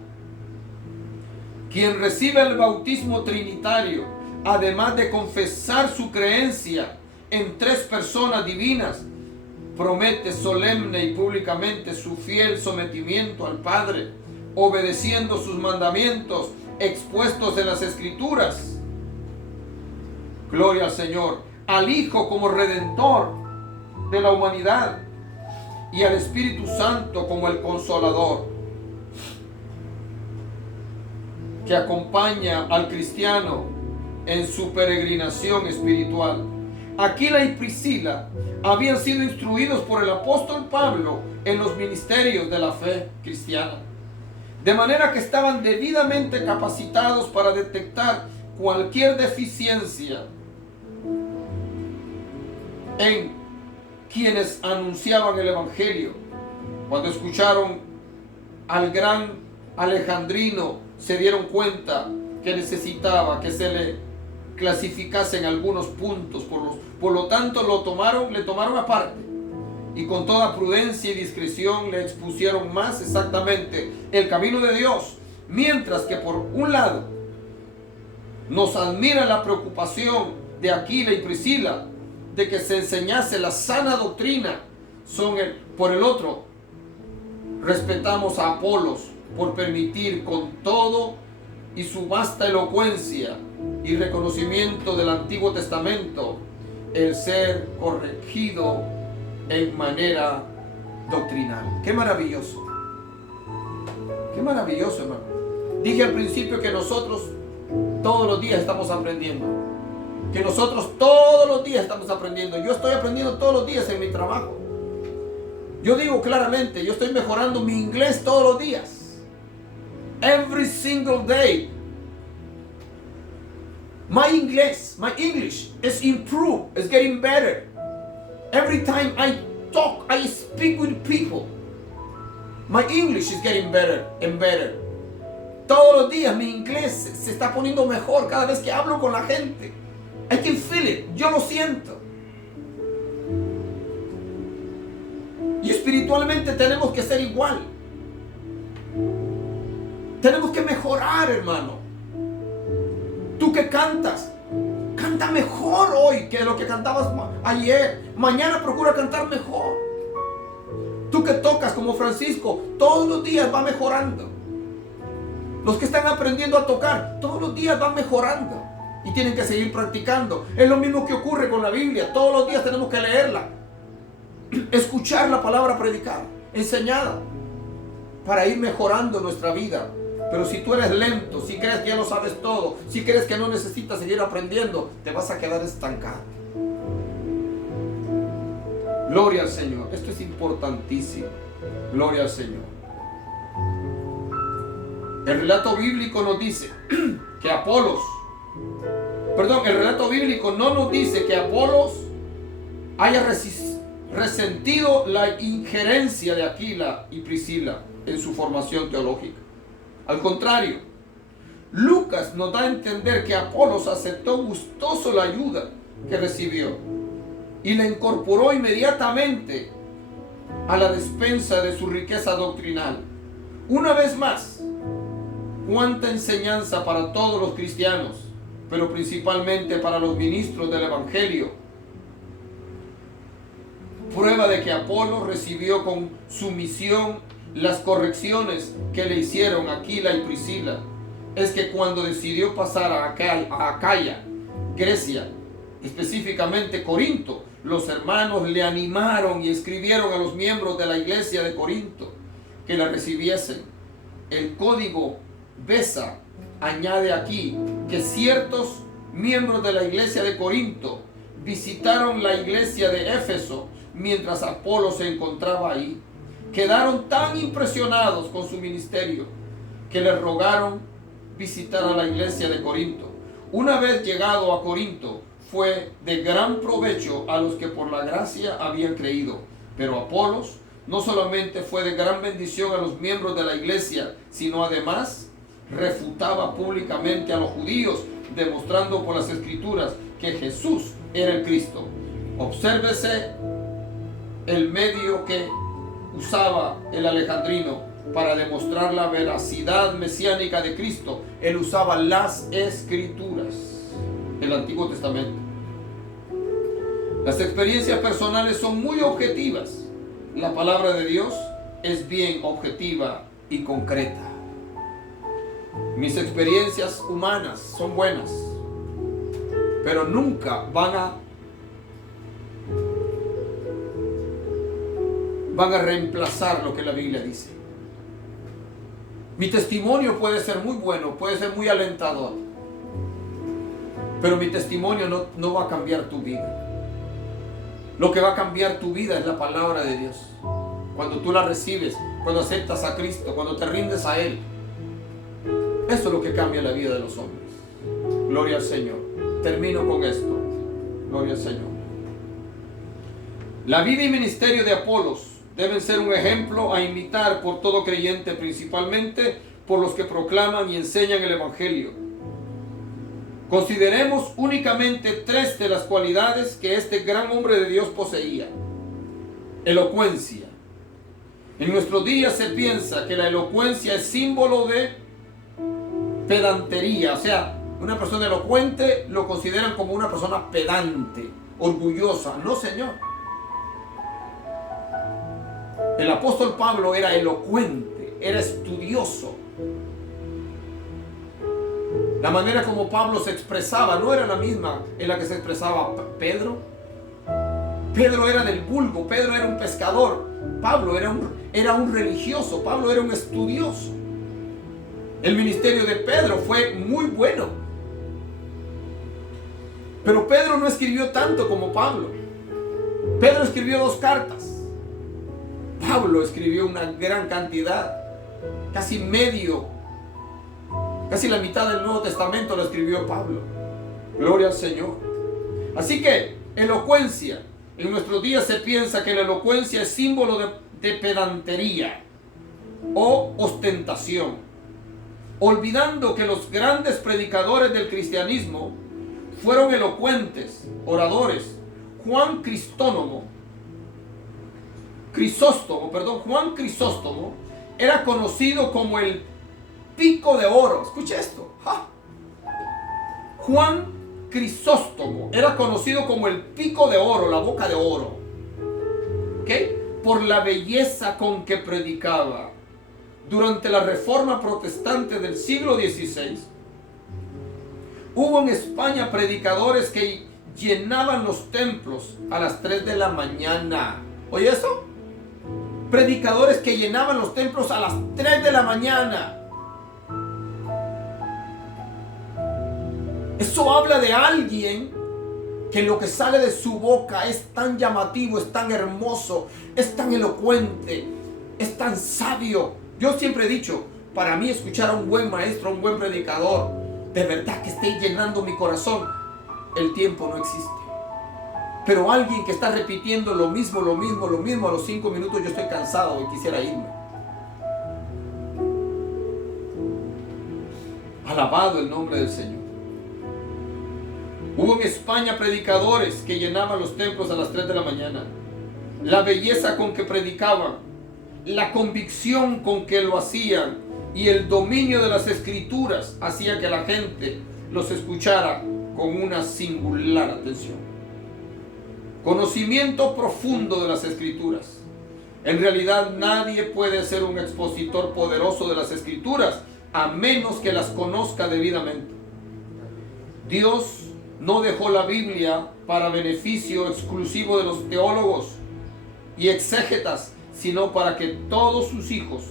Quien recibe el bautismo trinitario, además de confesar su creencia en tres personas divinas, promete solemne y públicamente su fiel sometimiento al Padre, obedeciendo sus mandamientos expuestos en las Escrituras. Gloria al Señor. Al Hijo como Redentor de la humanidad y al Espíritu Santo como el Consolador, que acompaña al cristiano en su peregrinación espiritual. Aquila y Priscila habían sido instruidos por el apóstol Pablo en los ministerios de la fe cristiana. de manera que estaban debidamente capacitados para detectar cualquier deficiencia en quienes anunciaban el Evangelio. Cuando escucharon al gran alejandrino, se dieron cuenta que necesitaba que se le clasificasen algunos puntos, por lo tanto le tomaron aparte y con toda prudencia y discreción le expusieron más exactamente el camino de Dios, mientras que por un lado nos admira la preocupación de Aquila y Priscila de que se enseñase la sana doctrina, por el otro respetamos a Apolos por permitir con todo y su vasta elocuencia y reconocimiento del Antiguo Testamento el ser corregido en manera doctrinal. ¡Qué maravilloso! ¡Qué maravilloso, hermano! Dije al principio que nosotros todos los días estamos aprendiendo. Que nosotros todos los días estamos aprendiendo. Yo estoy aprendiendo todos los días en mi trabajo. Yo digo claramente, yo estoy mejorando mi inglés todos los días. Every single day. My English is improved, is getting better. Every time I talk, I speak with people. My English is getting better and better. Todos los días mi inglés se está poniendo mejor cada vez que hablo con la gente. I can feel it. Yo lo siento. Y espiritualmente tenemos que ser igual. Tenemos que mejorar, hermano. Tú que cantas, canta mejor hoy que lo que cantabas ayer. Mañana procura cantar mejor. Tú que tocas como Francisco, todos los días va mejorando. Los que están aprendiendo a tocar, todos los días van mejorando. Y tienen que seguir practicando. Es lo mismo que ocurre con la Biblia. Todos los días tenemos que leerla, escuchar la palabra predicada, enseñada, para ir mejorando nuestra vida. Pero si tú eres lento, si crees que ya lo sabes todo, si crees que no necesitas seguir aprendiendo, te vas a quedar estancado. Gloria al Señor. Esto es importantísimo. Gloria al Señor. El relato bíblico nos dice que el relato bíblico no nos dice que Apolos haya resentido la injerencia de Aquila y Priscila en su formación teológica. Al contrario, Lucas nos da a entender que Apolos aceptó gustoso la ayuda que recibió y la incorporó inmediatamente a la despensa de su riqueza doctrinal. Una vez más, cuánta enseñanza para todos los cristianos, pero principalmente para los ministros del Evangelio. Prueba de que Apolos recibió con sumisión las correcciones que le hicieron Aquila y Priscila es que cuando decidió pasar a Acaya, Grecia, específicamente Corinto, los hermanos le animaron y escribieron a los miembros de la iglesia de Corinto que la recibiesen. El código Besa añade aquí que ciertos miembros de la iglesia de Corinto visitaron la iglesia de Éfeso mientras Apolo se encontraba ahí. Quedaron tan impresionados con su ministerio que le rogaron visitar a la iglesia de Corinto. Una vez llegado a Corinto, fue de gran provecho a los que por la gracia habían creído. Pero Apolos no solamente fue de gran bendición a los miembros de la iglesia, sino además refutaba públicamente a los judíos, demostrando por las escrituras que Jesús era el Cristo. Obsérvese el medio que usaba el alejandrino para demostrar la veracidad mesiánica de Cristo. Él usaba las escrituras, el Antiguo Testamento. Las experiencias personales son muy objetivas. La palabra de Dios es bien objetiva y concreta. Mis experiencias humanas son buenas, pero nunca van a reemplazar lo que la Biblia dice. Mi testimonio puede ser muy bueno, puede ser muy alentador, pero mi testimonio no va a cambiar tu vida. Lo que va a cambiar tu vida es la palabra de Dios. Cuando tú la recibes, cuando aceptas a Cristo, cuando te rindes a Él, Eso es lo que cambia la vida de los hombres. Gloria al Señor. Termino con esto. Gloria al Señor. La vida y ministerio de Apolos deben ser un ejemplo a imitar por todo creyente, principalmente por los que proclaman y enseñan el Evangelio. Consideremos únicamente 3 de las cualidades que este gran hombre de Dios poseía. Elocuencia. En nuestros días se piensa que la elocuencia es símbolo de pedantería. O sea, una persona elocuente lo consideran como una persona pedante, orgullosa. No, señor. El apóstol Pablo era elocuente, era estudioso. La manera como Pablo se expresaba no era la misma en la que se expresaba Pedro. Pedro era del vulgo, Pedro era un pescador, Pablo era un religioso, Pablo era un estudioso. El ministerio de Pedro fue muy bueno. Pero Pedro no escribió tanto como Pablo. Pedro escribió 2 cartas. Pablo escribió una gran cantidad, casi la mitad del Nuevo Testamento lo escribió Pablo. Gloria al Señor. Así que, elocuencia. En nuestros días se piensa que la elocuencia es símbolo de pedantería o ostentación, olvidando que los grandes predicadores del cristianismo fueron elocuentes, oradores. Juan Crisóstomo era conocido como el pico de oro. Escuche esto. ¡Ja! Juan Crisóstomo era conocido como el pico de oro, la boca de oro. ¿Ok? Por la belleza con que predicaba. Durante la Reforma Protestante del siglo XVI, hubo en España predicadores que llenaban los templos a las 3 de la mañana. ¿Oye eso? Predicadores que llenaban los templos a las 3 de la mañana. Eso habla de alguien que lo que sale de su boca es tan llamativo, es tan hermoso, es tan elocuente, es tan sabio. Yo siempre he dicho, para mí escuchar a un buen maestro, a un buen predicador, de verdad que esté llenando mi corazón, el tiempo no existe. Pero alguien que está repitiendo lo mismo, a los 5 minutos yo estoy cansado y quisiera irme. Alabado el nombre del Señor. Hubo en España predicadores que llenaban los templos a las 3 de la mañana. La belleza con que predicaban, la convicción con que lo hacían y el dominio de las escrituras hacía que la gente los escuchara con una singular atención. Conocimiento profundo de las escrituras. En realidad nadie puede ser un expositor poderoso de las escrituras a menos que las conozca debidamente. Dios no dejó la Biblia para beneficio exclusivo de los teólogos y exégetas, sino para que todos sus hijos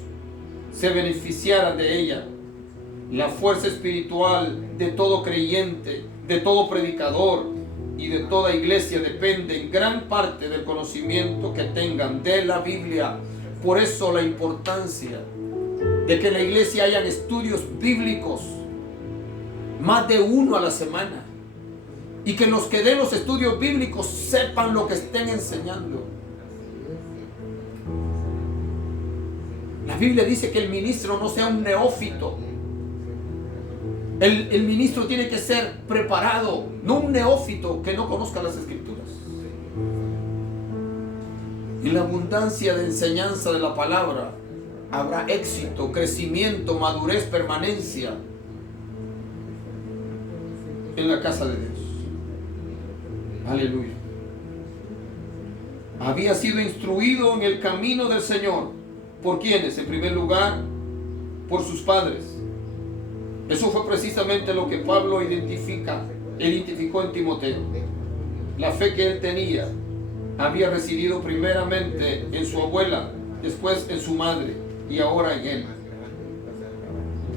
se beneficiaran de ella. La fuerza espiritual de todo creyente, de todo predicador y de toda iglesia depende en gran parte del conocimiento que tengan de la Biblia. Por eso la importancia de que en la iglesia hayan estudios bíblicos, más de 1 a la semana, y que los que den los estudios bíblicos sepan lo que estén enseñando. La Biblia dice que el ministro no sea un neófito. El ministro tiene que ser preparado, no un neófito que no conozca las escrituras. En la abundancia de enseñanza de la palabra habrá éxito, crecimiento, madurez, permanencia en la casa de Dios. Aleluya. Había sido instruido en el camino del Señor. ¿Por quiénes? En primer lugar, por sus padres. Eso fue precisamente lo que Pablo identificó en Timoteo. La fe que él tenía había residido primeramente en su abuela, después en su madre y ahora en él.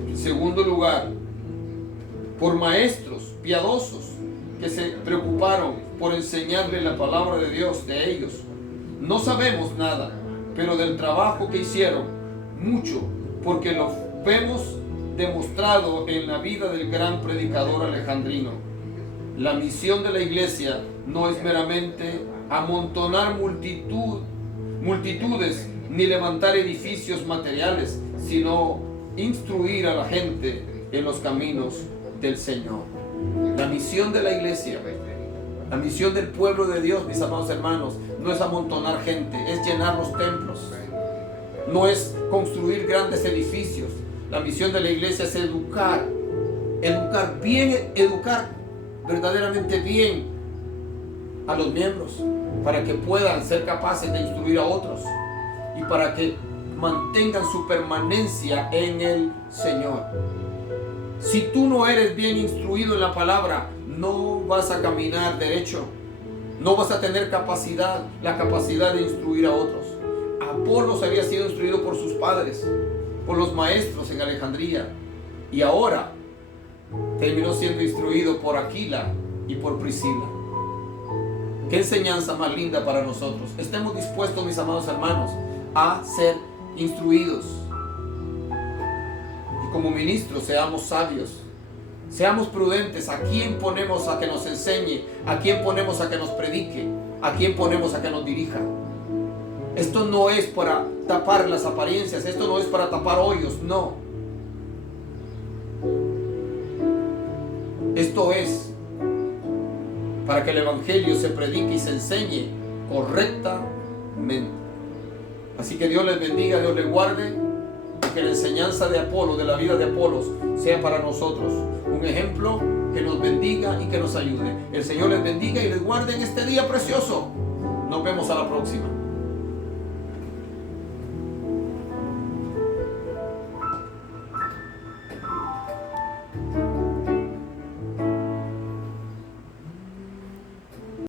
En segundo lugar, por maestros piadosos que se preocuparon por enseñarle la palabra de Dios de ellos. No sabemos nada, pero del trabajo que hicieron, mucho, porque lo vemos demostrado en la vida del gran predicador alejandrino. La misión de la iglesia no es meramente amontonar multitudes ni levantar edificios materiales, sino instruir a la gente en los caminos del Señor. La misión de la iglesia, la misión del pueblo de Dios, mis amados hermanos, no es amontonar gente, es llenar los templos, no es construir grandes edificios. La misión de la iglesia es educar verdaderamente bien a los miembros, para que puedan ser capaces de instruir a otros y para que mantengan su permanencia en el Señor. Si tú no eres bien instruido en la palabra, no vas a caminar derecho, no vas a tener la capacidad de instruir a otros. Apolos había sido instruido por sus padres, por los maestros en Alejandría, y ahora terminó siendo instruido por Aquila y por Priscila. Qué enseñanza más linda para nosotros. Estemos dispuestos, mis amados hermanos, a ser instruidos. Y como ministros, seamos sabios, seamos prudentes. ¿A quién ponemos a que nos enseñe? ¿A quién ponemos a que nos predique? ¿A quién ponemos a que nos dirija? Esto no es para tapar las apariencias, esto no es para tapar hoyos, no. Esto es para que el evangelio se predique y se enseñe correctamente. Así que Dios les bendiga, Dios les guarde, y que la enseñanza de Apolo, de la vida de Apolos, sea para nosotros un ejemplo que nos bendiga y que nos ayude. El Señor les bendiga y les guarde en este día precioso. Nos vemos a la próxima.